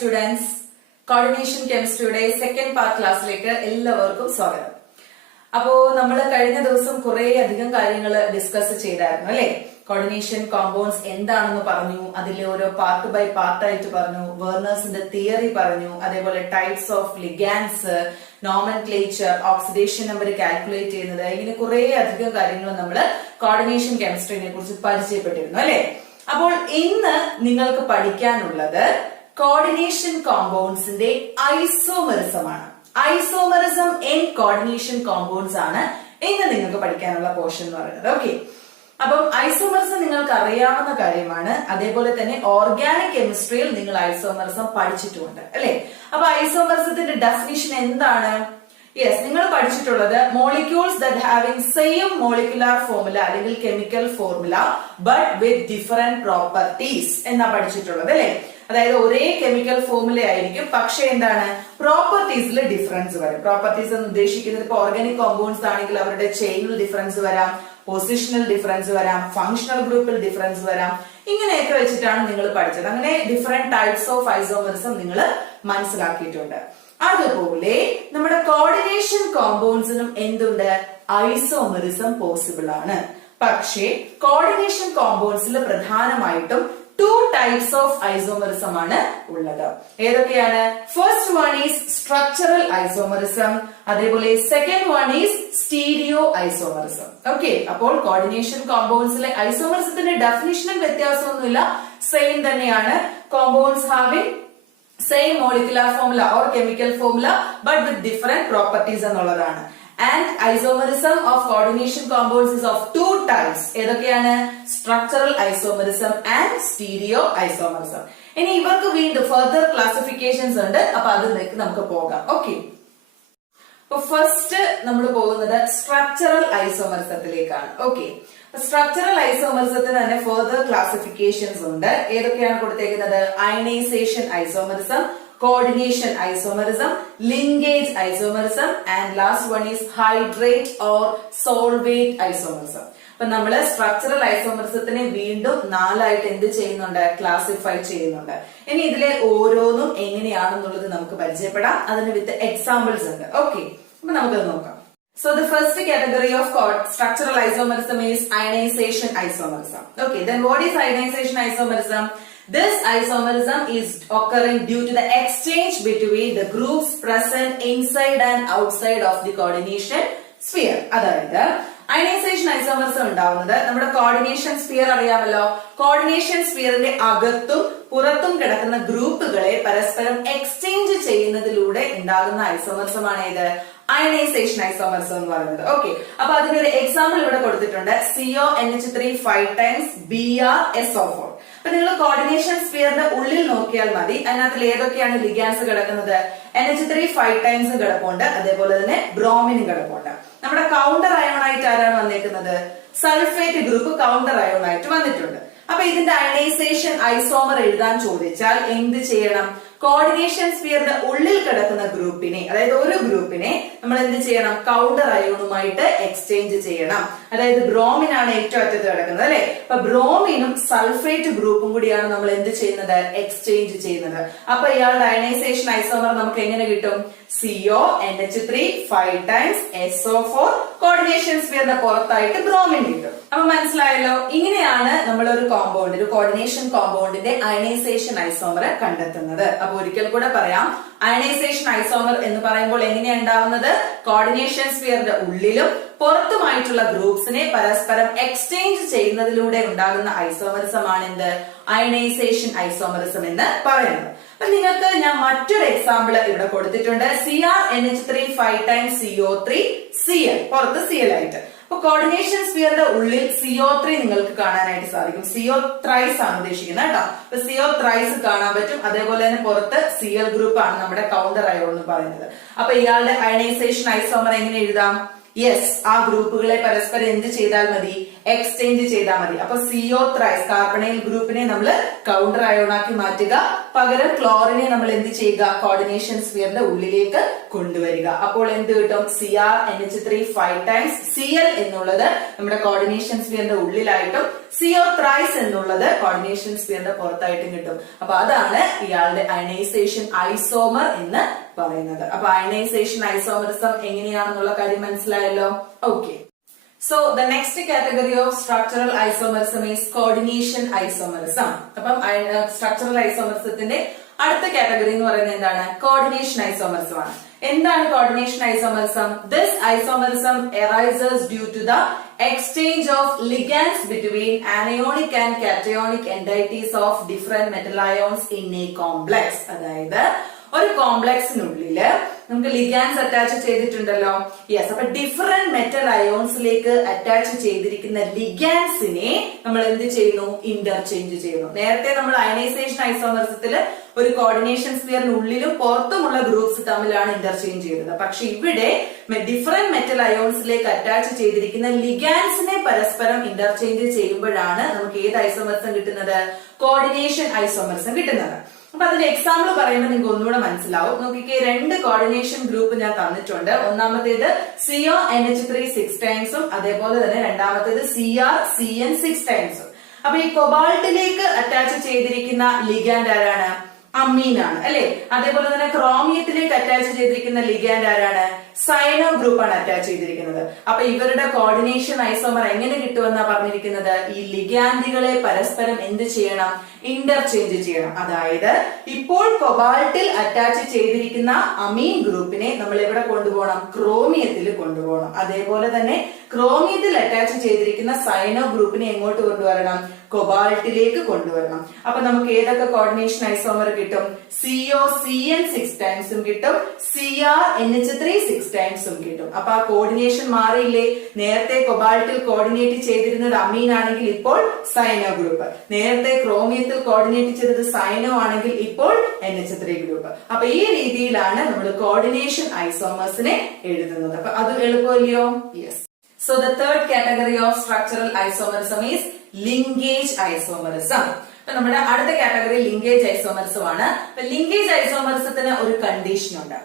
Students, coordination കെമിസ്ട്രിയുടെ second part ക്ലാസ്സിലേക്ക് എല്ലാവർക്കും സ്വാഗതം. അപ്പോ നമ്മൾ കഴിഞ്ഞ ദിവസം കുറെ അധികം കാര്യങ്ങൾ ഡിസ്കസ് ചെയ്തായിരുന്നു അല്ലെ. കോർഡിനേഷൻ കോമ്പൗണ്ട്സ് എന്താണെന്ന് പറഞ്ഞു, അതിലെ ഓരോ പാർട്ട് ബൈ പാർട്ട് ആയിട്ട് പറഞ്ഞു, വെർണേഴ്സിന്റെ തിയറി പറഞ്ഞു, അതേപോലെ types of ligands, nomenclature, oxidation number calculate ചെയ്യുന്നത്, ഇങ്ങനെ കുറെ അധികം കാര്യങ്ങൾ നമ്മൾ കോർഡിനേഷൻ കെമിസ്ട്രിനെ കുറിച്ച് പരിചയപ്പെട്ടിരുന്നു അല്ലെ. അപ്പോൾ ഇന്ന് നിങ്ങൾക്ക് പഠിക്കാനുള്ളത് കോർഡിനേഷൻ കോമ്പൗണ്ട്സിന്റെ ഐസോമെറിസം ആണ്. ഐസോമെറിസം ഇൻ കോർഡിനേഷൻ കോമ്പൗണ്ട്സ് ആണ് ഇന്ന് നിങ്ങൾക്ക് പഠിക്കാനുള്ള പോർഷൻ എന്ന് പറയുന്നത്. ഓക്കെ, അപ്പം ഐസോമെറിസം നിങ്ങൾക്ക് അറിയാവുന്ന കാര്യമാണ്. അതേപോലെ തന്നെ ഓർഗാനിക് കെമിസ്ട്രിയിൽ നിങ്ങൾ ഐസോമെറിസം പഠിച്ചിട്ടുമുണ്ട് അല്ലെ. അപ്പൊ ഐസോമെറിസത്തിന്റെ ഡെഫിനിഷൻ എന്താണ്? യെസ്, നിങ്ങൾ പഠിച്ചിട്ടുള്ളത് molecules that having same molecular formula അല്ലെങ്കിൽ chemical formula but with different properties എന്നാ പഠിച്ചിട്ടുള്ളത് അല്ലെ. അതായത് ഒരേ കെമിക്കൽ ഫോർമുല ആയിരിക്കും, പക്ഷെ എന്താണ് പ്രോപ്പർട്ടീസിൽ ഡിഫറൻസ് വരും. പ്രോപ്പർട്ടീസ് എന്ന് ഉദ്ദേശിക്കുന്നത് ഇപ്പൊ ഓർഗാനിക് കോമ്പൗണ്ട്സ് ആണെങ്കിൽ അവരുടെ ചെയിനിൽ ഡിഫറൻസ് വരാം, പൊസിഷണൽ ഡിഫറൻസ് വരാം, ഫങ്ഷണൽ ഗ്രൂപ്പിൽ ഡിഫറൻസ് വരാം. ഇങ്ങനെയൊക്കെ വെച്ചിട്ടാണ് നിങ്ങൾ പഠിച്ചത്. അങ്ങനെ ഡിഫറെന്റ് ടൈപ്സ് ഓഫ് ഐസോമെറിസം നിങ്ങൾ മനസ്സിലാക്കിയിട്ടുണ്ട്. അതുപോലെ നമ്മുടെ കോർഡിനേഷൻ കോമ്പൗണ്ട്സിനും എന്തുണ്ട്? ഐസോമെറിസം പോസിബിൾ ആണ്. പക്ഷേ കോർഡിനേഷൻ കോമ്പൗണ്ട്സിൽ പ്രധാനമായിട്ടും ടു ടൈപ്സ് ഓഫ് ഐസോമെറിസം ആണ് ഉള്ളത്. ഏതൊക്കെയാണ്? First one is structural isomerism, അതേപോലെ second one is stereoisomerism. Okay, അപ്പോൾ കോർഡിനേഷൻ കോമ്പൗണ്ട്സിലെ ഐസോമെറിസത്തിന്റെ ഡെഫിനിഷനിൽ വ്യത്യാസമൊന്നുമില്ല, സെയിം തന്നെയാണ്. Compounds having same molecular formula or chemical formula but with different properties എന്നുള്ളതാണ്. And isomerism of coordination compounds is of two types. ഏതൊക്കെയാണ്? Structural isomerism and stereo isomerism. ഇനി ഇവർക്ക് വീണ്ടും ഫർദർ ക്ലാസിഫിക്കേഷൻസ് ഉണ്ട്, അപ്പൊ അതിലേക്ക് നമുക്ക് പോകാം. ഓക്കെ, അപ്പൊ ഫസ്റ്റ് നമ്മൾ പോകുന്നത് സ്ട്രക്ചറൽ ഐസോമെറിസത്തിലേക്കാണ്. ഓക്കെ, സ്ട്രക്ചറൽ ഐസോമെറിസത്തിന് തന്നെ ഫർദർ ക്ലാസിഫിക്കേഷൻസ് ഉണ്ട്. ഏതൊക്കെയാണ് കൊടുത്തേക്കുന്നത്? Ionisation isomerism, coordination isomerism, linkage isomerism, and last one is hydrate or solvate isomerism. അപ്പൊ നമ്മള് സ്ട്രക്ചറൽ ഐസോമെറിസത്തിനെ വീണ്ടും നാലായിട്ട് എന്ത് ചെയ്യുന്നുണ്ട്? ക്ലാസിഫൈ ചെയ്യുന്നുണ്ട്. ഇനി ഇതിലെ ഓരോന്നും എങ്ങനെയാണെന്നുള്ളത് നമുക്ക് പരിചയപ്പെടാം. അതിന് വിത്ത് എക്സാമ്പിൾസ് ഉണ്ട്. ഓക്കെ, അപ്പൊ നമുക്കത് നോക്കാം. So the first category of structural isomerism is ionization isomerism. Okay, then what is ionization isomerism? This isomerism is occurring due to the exchange between the groups present inside and outside of the coordination sphere. അതായത് ionisation isomerism ഉണ്ടാവുന്നത് നമ്മുടെ coordination sphere അറിയാമല്ലോ. Coordination സ്ഫിയറിന്റെ അകത്തും പുറത്തും കിടക്കുന്ന ഗ്രൂപ്പുകളെ പരസ്പരം exchange ചെയ്യുന്നതിലൂടെ ഉണ്ടാകുന്ന ഐസോമെറിസമാണ് ഏത്? അയണൈസേഷൻ ഐസോമെറിസം എന്ന് പറയുന്നത്. ഓക്കെ, അപ്പൊ അതിനൊരു എക്സാമ്പിൾ ഇവിടെ കൊടുത്തിട്ടുണ്ട്. CONH3 5 times BrSO4. അപ്പൊ നിങ്ങൾ കോർഡിനേഷൻ സ്ഫിയറിന്റെ ഉള്ളിൽ നോക്കിയാൽ മതി. അതിനകത്ത് ഏതൊക്കെയാണ് ലിഗാൻസ് കിടക്കുന്നത്? NH3 5 times കിടപ്പുണ്ട്, അതേപോലെ തന്നെ ബ്രോമിനും കിടപ്പുണ്ട്. നമ്മുടെ കൗണ്ടർ അയോൺ ആയിട്ട് ആരാണ് വന്നേക്കുന്നത്? സൾഫേറ്റ് ഗ്രൂപ്പ് കൗണ്ടർ അയോൺ ആയിട്ട് വന്നിട്ടുണ്ട്. അപ്പൊ ഇതിന്റെ അയണൈസേഷൻ ഐസോമർ എഴുതാൻ ചോദിച്ചാൽ എന്ത് ചെയ്യണം? കോർഡിനേഷൻ സ്ഫിയറിന്റെ ഉള്ളിൽ കിടക്കുന്ന ഗ്രൂപ്പിനെ, അതായത് ഒരു ഗ്രൂപ്പിനെ നമ്മൾ എന്ത് ചെയ്യണം? കൗണ്ടർ അയോണുമായിട്ട് എക്സ്ചേഞ്ച് ചെയ്യണം. അതായത് ബ്രോമിൻ ആണ് ഏറ്റവും അറ്റത്ത് കിടക്കുന്നത് അല്ലെ. അപ്പൊ ബ്രോമിനും സൾഫേറ്റ് ഗ്രൂപ്പും കൂടിയാണ് നമ്മൾ എന്ത് ചെയ്യുന്നത്? എക്സ്ചേഞ്ച് ചെയ്യുന്നത്. അപ്പൊ ഇയാളുടെ അയണൈസേഷൻ ഐസോമർ നമുക്ക് എങ്ങനെ കിട്ടും? CONH3 5 times SO4. കോർഡിനേഷൻ സ്ഫിയറിന്റെ പുറത്തായിട്ട് ബ്രോമിൻ കിട്ടും. അപ്പൊ മനസ്സിലായല്ലോ. ഇങ്ങനെയാണ് നമ്മൾ ഒരു കോമ്പൗണ്ട്, ഒരു കോർഡിനേഷൻ കോമ്പൗണ്ടിന്റെ അയണൈസേഷൻ ഐസോമർ കണ്ടെത്തുന്നത്. അപ്പൊ ഒരിക്കൽ കൂടെ പറയാം, അയണൈസേഷൻ ഐസോമർ എന്ന് പറയുമ്പോൾ എങ്ങനെയാണ് ഉണ്ടാവുന്നത്? കോർഡിനേഷൻ സ്ഫിയറിന്റെ ഉള്ളിലും പുറത്തുമായിട്ടുള്ള ഗ്രൂപ്പ്സിനെ പരസ്പരം എക്സ്ചേഞ്ച് ചെയ്യുന്നതിലൂടെ ഉണ്ടാകുന്ന ഐസോമെറിസം ആണ് എന്ത്? അയണൈസേഷൻ ഐസോമെറിസം എന്ന് പറയുന്നത്. അപ്പൊ നിങ്ങൾക്ക് ഞാൻ മറ്റൊരു എക്സാമ്പിൾ ഇവിടെ കൊടുത്തിട്ടുണ്ട്. CrNH3 5 times CO3 Cl, പുറത്ത് Cl ആയിട്ട്. അപ്പൊ കോർഡിനേഷൻ സ്ഫിയറിന്റെ ഉള്ളിൽ CO3 നിങ്ങൾക്ക് കാണാനായിട്ട് സാധിക്കും. CO ത്രൈസ് ആണ് ഉദ്ദേശിക്കുന്നത് കേട്ടോ. അപ്പൊ CO ത്രൈസ് കാണാൻ പറ്റും. അതേപോലെ തന്നെ പുറത്ത് Cl ഗ്രൂപ്പ് ആണ് നമ്മുടെ കൗണ്ടർ അയോൺ എന്ന് പറയുന്നത്. അപ്പൊ ഇയാളുടെ അയണൈസേഷൻ ഐസോമർ എങ്ങനെ എഴുതാം? യെസ്, ആ ഗ്രൂപ്പുകളെ പരസ്പരം എന്ത് ചെയ്താൽ മതി? എക്സ്ചേഞ്ച് ചെയ്താൽ മതി. അപ്പൊ CO ത്രൈസ് കാർബണൈൽ ഗ്രൂപ്പിനെ നമ്മൾ കൗണ്ടർ അയോണാക്കി മാറ്റുക, പകരം ക്ലോറിനെ നമ്മൾ എന്ത് ചെയ്യുക? കോർഡിനേഷൻ സ്ഫിയറിന്റെ ഉള്ളിലേക്ക് കൊണ്ടുവരിക. അപ്പോൾ എന്ത് കിട്ടും? CrNH3 5 ടൈംസ് Cl എന്നുള്ളത് നമ്മുടെ കോർഡിനേഷൻ സ്ഫിയറിന്റെ ഉള്ളിലായിട്ടും CO ത്രൈസ് എന്നുള്ളത് കോർഡിനേഷൻ സ്ഫിയറിന്റെ പുറത്തായിട്ടും കിട്ടും. അപ്പൊ അതാണ് ഇയാളുടെ അയണൈസേഷൻ ഐസോമർ എന്ന് പറയുന്നത്. അപ്പൊ അയണൈസേഷൻ ഐസോമറിസം എങ്ങനെയാണെന്നുള്ള കാര്യം മനസ്സിലായല്ലോ. Okay, so the next category of structural isomerism is coordination isomerism. അപ്പം സ്ട്രക്ചറൽ ഐസോമറിസത്തിന്റെ അടുത്ത കാറ്റഗറി എന്ന് പറയുന്നത് എന്താണ്? കോർഡിനേഷൻ ഐസോമറിസം ആണ്. എന്താണ് coordination isomerism? This isomerism arises due to the exchange of ligands between anionic and cationic entities of different metal ions in a complex. അതായത് ഒരു കോംപ്ലക്സിനുള്ളില് നമുക്ക് ലിഗാൻസ് അറ്റാച്ച് ചെയ്തിട്ടുണ്ടല്ലോ. യെസ്, അപ്പൊ ഡിഫറെന്റ് മെറ്റൽ അയോൺസിലേക്ക് അറ്റാച്ച് ചെയ്തിരിക്കുന്ന ലിഗാൻസിനെ നമ്മൾ എന്ത് ചെയ്യുന്നു? ഇന്റർചേഞ്ച് ചെയ്യുന്നു. നേരത്തെ നമ്മൾ അയണൈസേഷൻ ഐസോമറിസത്തില് ഒരു കോർഡിനേഷൻ സ്ഫിയറിനുള്ളിലും പുറത്തുമുള്ള ഗ്രൂപ്പ്സ് തമ്മിലാണ് ഇന്റർചേഞ്ച് ചെയ്തത്. പക്ഷെ ഇവിടെ ഡിഫറെന്റ് മെറ്റൽ അയോൺസിലേക്ക് അറ്റാച്ച് ചെയ്തിരിക്കുന്ന ലിഗാൻസിനെ പരസ്പരം ഇന്റർചേഞ്ച് ചെയ്യുമ്പോഴാണ് നമുക്ക് ഏത് ഐസോമറിസം കിട്ടുന്നത്? കോർഡിനേഷൻ ഐസോമറിസം കിട്ടുന്നത്. അപ്പൊ അതിന്റെ എക്സാമ്പിൾ പറയുമ്പോൾ നിങ്ങൾക്ക് ഒന്നുകൂടെ മനസ്സിലാവും. നോക്കിക്കേ, രണ്ട് കോർഡിനേഷൻ ഗ്രൂപ്പ് ഞാൻ തന്നിട്ടുണ്ട്. ഒന്നാമത്തേത് CONH3 6 ടൈംസും അതേപോലെ തന്നെ രണ്ടാമത്തേത് CrCN 6 ടൈംസും. അപ്പൊ ഈ കൊബാൾട്ടിലേക്ക് അറ്റാച്ച് ചെയ്തിരിക്കുന്ന ലിഗാൻഡ് ആരാണ്? അമീനാണ് അല്ലെ. അതേപോലെ തന്നെ ക്രോമിയത്തിലേക്ക് അറ്റാച്ച് ചെയ്തിരിക്കുന്ന ലിഗാൻഡ് ആരാണ്? സൈനോ ഗ്രൂപ്പാണ് അറ്റാച്ച് ചെയ്തിരിക്കുന്നത്. അപ്പൊ ഇവരുടെ കോർഡിനേഷൻ ഐസോമർ എങ്ങനെ കിട്ടുമെന്നാ പറഞ്ഞിരിക്കുന്നത്? ഈ ലിഗാൻഡുകളെ പരസ്പരം എന്ത് ചെയ്യണം? ഇന്റർചേഞ്ച് ചെയ്യണം. അതായത് ഇപ്പോൾ കൊബാൾട്ടിൽ അറ്റാച്ച് ചെയ്തിരിക്കുന്ന അമീൻ ഗ്രൂപ്പിനെ നമ്മൾ എവിടെ കൊണ്ടുപോകണം? ക്രോമിയത്തിൽ കൊണ്ടുപോകണം. അതേപോലെ തന്നെ ക്രോമിയത്തിൽ അറ്റാച്ച് ചെയ്തിരിക്കുന്ന സൈനോ ഗ്രൂപ്പിനെ എങ്ങോട്ട് കൊണ്ടുവരണം? കൊബാൾട്ടിലേക്ക് കൊണ്ടുവരണം. അപ്പൊ നമുക്ക് ഏതൊക്കെ കോർഡിനേഷൻ ഐസോമർ കിട്ടും? COCN 6 ടൈംസും കിട്ടും, CrNH3 6 ടൈംസും കിട്ടും. അപ്പൊ ആ കോർഡിനേഷൻ മാറിയില്ലേ? നേരത്തെ കൊബാൾട്ടിൽ കോർഡിനേറ്റ് ചെയ്തിരുന്നത് അമീൻ ആണെങ്കിൽ ഇപ്പോൾ സൈനോ ഗ്രൂപ്പ്, നേരത്തെ ക്രോമിയത്തിൽ കോർഡിനേറ്റ് ചെയ്തത് സൈനോ ആണെങ്കിൽ ഇപ്പോൾ NH3 ഗ്രൂപ്പ്. അപ്പൊ ഈ രീതിയിലാണ് നമ്മൾ കോർഡിനേഷൻ ഐസോമേഴ്സിനെ എഴുതുന്നത്. അപ്പൊ അത് എളുപ്പമല്ലയോ? Yes. So the third category of structural isomerism is linkage isomerism. നമ്മുടെ അടുത്ത കാറ്റഗറി ലിങ്കേജ് ഐസോമറിസം ആണ്. ലിങ്കേജ് ഐസോമറിസത്തിന് ഒരു കണ്ടീഷൻ ഉണ്ട്.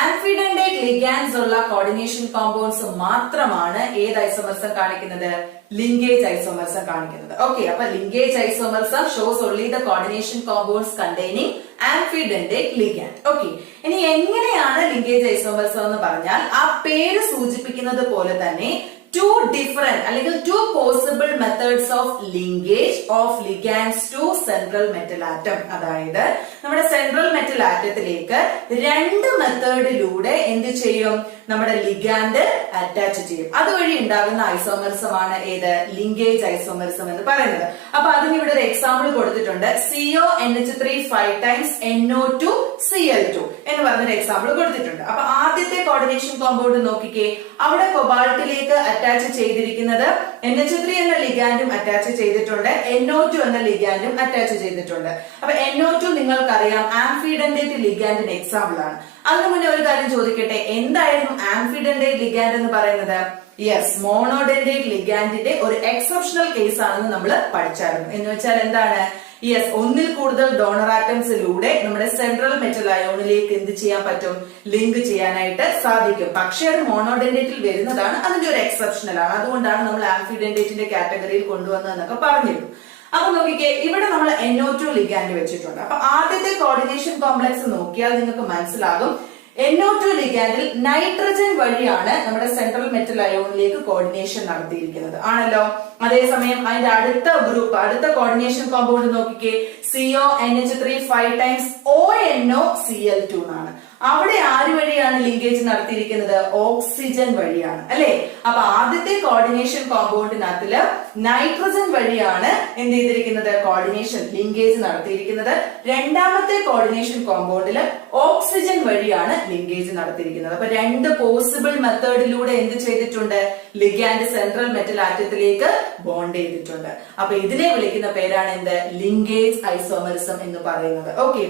ആംഫിഡൻഡേറ്റ് ലിഗാൻഡ്സ് ഉള്ള കോർഡിനേഷൻ കോമ്പൗണ്ട്സ് മാത്രമാണ് ഏത് ഐസോമറിസം കാണിക്കുന്നത്? ലിങ്കേജ് ഐസോമറിസം കാണിക്കുന്നത്. ഓക്കെ, അപ്പൊ linkage isomerism shows only the coordination compounds containing ambidentate ligand. Okay, ഇനി എങ്ങനെയാണ് ലിങ്കേജ് ഐസോമറിസം എന്ന് പറഞ്ഞാൽ ആ പേര് സൂചിപ്പിക്കുന്നത് പോലെ തന്നെ two different അല്ലെങ്കിൽ two possible methods of linkage of ligands to central metal atom. അതായത് നമ്മുടെ സെൻട്രൽ മെറ്റൽ ആറ്റത്തിലേക്ക് രണ്ട് മെത്തേഡിലൂടെ എന്ത് ചെയ്യും? നമ്മുടെ ലിഗാൻഡ് അറ്റാച്ച് ചെയ്യും. അതുവഴി ഉണ്ടാകുന്ന ഐസോമറിസം ആണ് ഏത്? ലിങ്കേജ് ഐസോമറിസം എന്ന് പറയുന്നത്. അപ്പൊ അതിന് ഇവിടെ ഒരു എക്സാമ്പിൾ കൊടുത്തിട്ടുണ്ട്. CONH3 5 ടൈംസ് NO2 Cl2 എന്ന് പറഞ്ഞൊരു എക്സാമ്പിൾ കൊടുത്തിട്ടുണ്ട്. അപ്പൊ ആദ്യത്തെ കോർഡിനേഷൻ കോമ്പൗണ്ട് നോക്കിക്കേ, അവിടെ കൊബാൾട്ടിലേക്ക് അറ്റാച്ച് ചെയ്തിരിക്കുന്നത് NH3 എന്ന ലിഗാൻഡും അറ്റാച്ച് ചെയ്തിട്ടുണ്ട്, NO2 എന്ന ലിഗാൻഡും അറ്റാച്ച് ചെയ്തിട്ടുണ്ട്. അപ്പൊ NO2 നിങ്ങൾക്കറിയാം ആംഫിഡൻഡേറ്റ് ലിഗാൻഡിന് എക്സാമ്പിൾ ആണ്. അതിനു മുന്നേ ഒരു കാര്യം ചോദിക്കട്ടെ, എന്തായിരുന്നു ആംഫിഡൻഡേറ്റ് ലിഗാൻഡ് എന്ന് പറയുന്നത്? യെസ്, മോണോഡെൻഡേറ്റ് ലിഗാൻഡിന്റെ ഒരു എക്സെപ്ഷണൽ കേസ് ആണെന്ന് നമ്മൾ പഠിച്ചായിരുന്നു. എന്ന് വെച്ചാൽ എന്താണ്? യെസ്, ഒന്നിൽ കൂടുതൽ ഡോണർ ആറ്റംസിലൂടെ നമ്മുടെ സെൻട്രൽ മെറ്റൽ അയോണിലേക്ക് എന്ത് ചെയ്യാൻ പറ്റും? ലിങ്ക് ചെയ്യാനായിട്ട് സാധിക്കും. പക്ഷെ അത് മോണോഡെൻഡേറ്റിൽ വരുന്നതാണ്, അതിന്റെ ഒരു എക്സെപ്ഷണൽ ആണ്. അതുകൊണ്ടാണ് നമ്മൾ ആംഫിഡെൻഡേറ്റിന്റെ കാറ്റഗറിയിൽ കൊണ്ടുവന്നതെന്നൊക്കെ പറഞ്ഞിരുന്നു. അപ്പൊ നോക്കിക്കേ, ഇവിടെ നമ്മൾ NO2 ലിഗാൻഡ് വെച്ചിട്ടുണ്ട്. അപ്പൊ ആദ്യത്തെ കോർഡിനേഷൻ കോംപ്ലക്സ് നോക്കിയാൽ നിങ്ങൾക്ക് മനസ്സിലാകും NO2 ലിഗാൻഡിൽ നൈട്രജൻ വഴിയാണ് നമ്മുടെ സെൻട്രൽ മെറ്റൽ അയോണിലേക്ക് കോർഡിനേഷൻ നടത്തിയിരിക്കുന്നത് ആണല്ലോ. അതേസമയം അതിന്റെ അടുത്ത ഗ്രൂപ്പ്, അടുത്ത കോർഡിനേഷൻ കോമ്പൗണ്ട് നോക്കിക്കേ, CONH3 5 ടൈംസ് ONO Cl2 എന്നാണ്. അവിടെ ആര് വഴിയാണ് ലിങ്കേജ് നടത്തിയിരിക്കുന്നത്? ഓക്സിജൻ വഴിയാണ് അല്ലെ. അപ്പൊ ആദ്യത്തെ കോർഡിനേഷൻ കോമ്പൗണ്ടിനകത്തില് നൈട്രജൻ വഴിയാണ് എന്ത് ചെയ്തിരിക്കുന്നത്? കോർഡിനേഷൻ ലിങ്കേജ് നടത്തിയിരിക്കുന്നത്. രണ്ടാമത്തെ കോർഡിനേഷൻ കോമ്പൗണ്ടില് ഓക്സിജൻ വഴിയാണ് ലിങ്കേജ് നടത്തിയിരിക്കുന്നത്. അപ്പൊ രണ്ട് പോസിബിൾ മെത്തേഡിലൂടെ എന്ത് ചെയ്തിട്ടുണ്ട്? ലിഗാൻഡ് സെൻട്രൽ മെറ്റൽ ആറ്റത്തിലേക്ക് ബോണ്ട് ചെയ്തിട്ടുണ്ട്. അപ്പൊ ഇതിനെ വിളിക്കുന്ന പേരാണ് എന്ത്? ലിങ്കേജ് ഐസോമറിസം എന്ന് പറയുന്നത്. ഓക്കെ,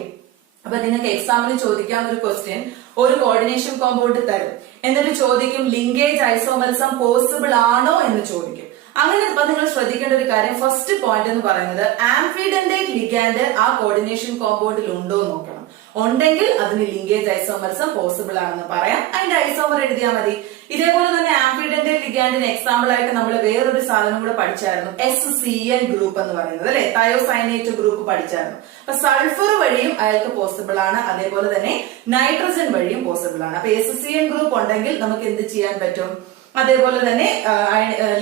അപ്പൊ നിങ്ങൾക്ക് എക്സാമിന് ചോദിക്കാവുന്ന ഒരു ക്വസ്റ്റ്യൻ, ഒരു കോർഡിനേഷൻ കോമ്പൗണ്ട് തരും, എന്നിട്ട് ചോദിക്കും ലിങ്കേജ് ഐസോമറിസം പോസിബിൾ ആണോ എന്ന് ചോദിക്കും. അങ്ങനെ ഇപ്പൊ നിങ്ങൾ ശ്രദ്ധിക്കേണ്ട ഒരു കാര്യം, ഫസ്റ്റ് പോയിന്റ് എന്ന് പറയുന്നത് ആംഫിഡന്റേറ്റ് ലിഗാൻഡ് ആ കോർഡിനേഷൻ കോമ്പൗണ്ടിൽ ഉണ്ടോ എന്ന് നോക്കണം. ഉണ്ടെങ്കിൽ അതിന് ലിങ്കേജ് ഐസോമറിസം പോസിബിൾ ആണെന്ന് പറയാം. അതിന്റെ ഐസോമർ എഴുതിയാൽ മതി. ഇതേപോലെ തന്നെ ആംഫിഡന്റേറ്റ് ലിഗാൻഡിന് എക്സാമ്പിൾ ആയിട്ട് നമ്മൾ വേറൊരു സാധനം കൂടെ പഠിച്ചായിരുന്നു, SCN ഗ്രൂപ്പ് എന്ന് പറയുന്നത് അല്ലെ, തയോസൈനേറ്റ് ഗ്രൂപ്പ് പഠിച്ചായിരുന്നു. അപ്പൊ സൾഫർ വഴിയും അയാൾക്ക് പോസിബിൾ ആണ്, അതേപോലെ തന്നെ നൈട്രജൻ വഴിയും പോസിബിൾ ആണ്. അപ്പൊ SCN ഗ്രൂപ്പ് ഉണ്ടെങ്കിൽ നമുക്ക് എന്ത് ചെയ്യാൻ പറ്റും, അതേപോലെ തന്നെ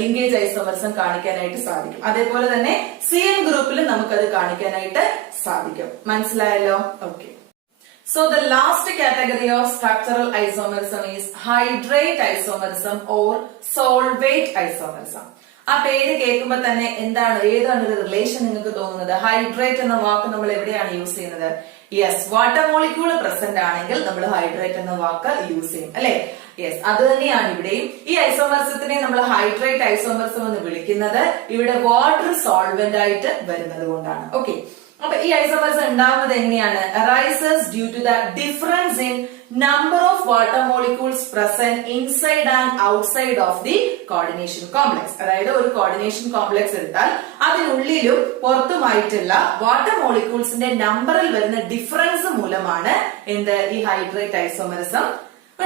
ലിങ്കേജ് ഐസോമറിസം കാണിക്കാനായിട്ട് സാധിക്കും. അതേപോലെ തന്നെ CN ഗ്രൂപ്പിൽ നമുക്കത് കാണിക്കാനായിട്ട് സാധിക്കും. മനസ്സിലായല്ലോ? Okay. So the last category of structural isomerism is hydrate isomerism or solvate isomerism. ആ പേര് കേൾക്കുമ്പോൾ തന്നെ ഏതാണ് ഒരു റിലേഷൻ നിങ്ങൾക്ക് തോന്നുന്നത്? ഹൈഡ്രേറ്റ് എന്ന വാക്ക് നമ്മൾ എവിടെയാണ് യൂസ് ചെയ്യുന്നത്? യെസ്, വാട്ടർ മോളിക്യൂൾ പ്രസന്റ് ആണെങ്കിൽ നമ്മൾ ഹൈഡ്രേറ്റ് എന്ന വാക്ക് യൂസ് ചെയ്യും അല്ലെ? യെസ്, അത് തന്നെയാണ് ഇവിടെയും. ഈ ഐസോമറിസത്തിനെ നമ്മൾ ഹൈഡ്രേറ്റ് ഐസോമറിസം എന്ന് വിളിക്കുന്നത് ഇവിടെ വാട്ടർ സോൾവെന്റ് ആയിട്ട് വരുന്നത് കൊണ്ടാണ്. ഓക്കെ, അപ്പൊ ഈ ഐസോമറിസം ഉണ്ടാവുന്നത് എങ്ങനെയാണ്? Arises due to the difference in number of water molecules present inside and outside of the coordination complex. അതായത് ഒരു കോർഡിനേഷൻ കോംപ്ലക്സ് എടുത്താൽ അതിനുള്ളിലും പുറത്തുമായിട്ടുള്ള വാട്ടർ മോളിക്യൂൾസിന്റെ നമ്പറിൽ വരുന്ന ഡിഫറൻസ് മൂലമാണ് ഈ ഹൈഡ്രേറ്റ് ഐസോമറിസം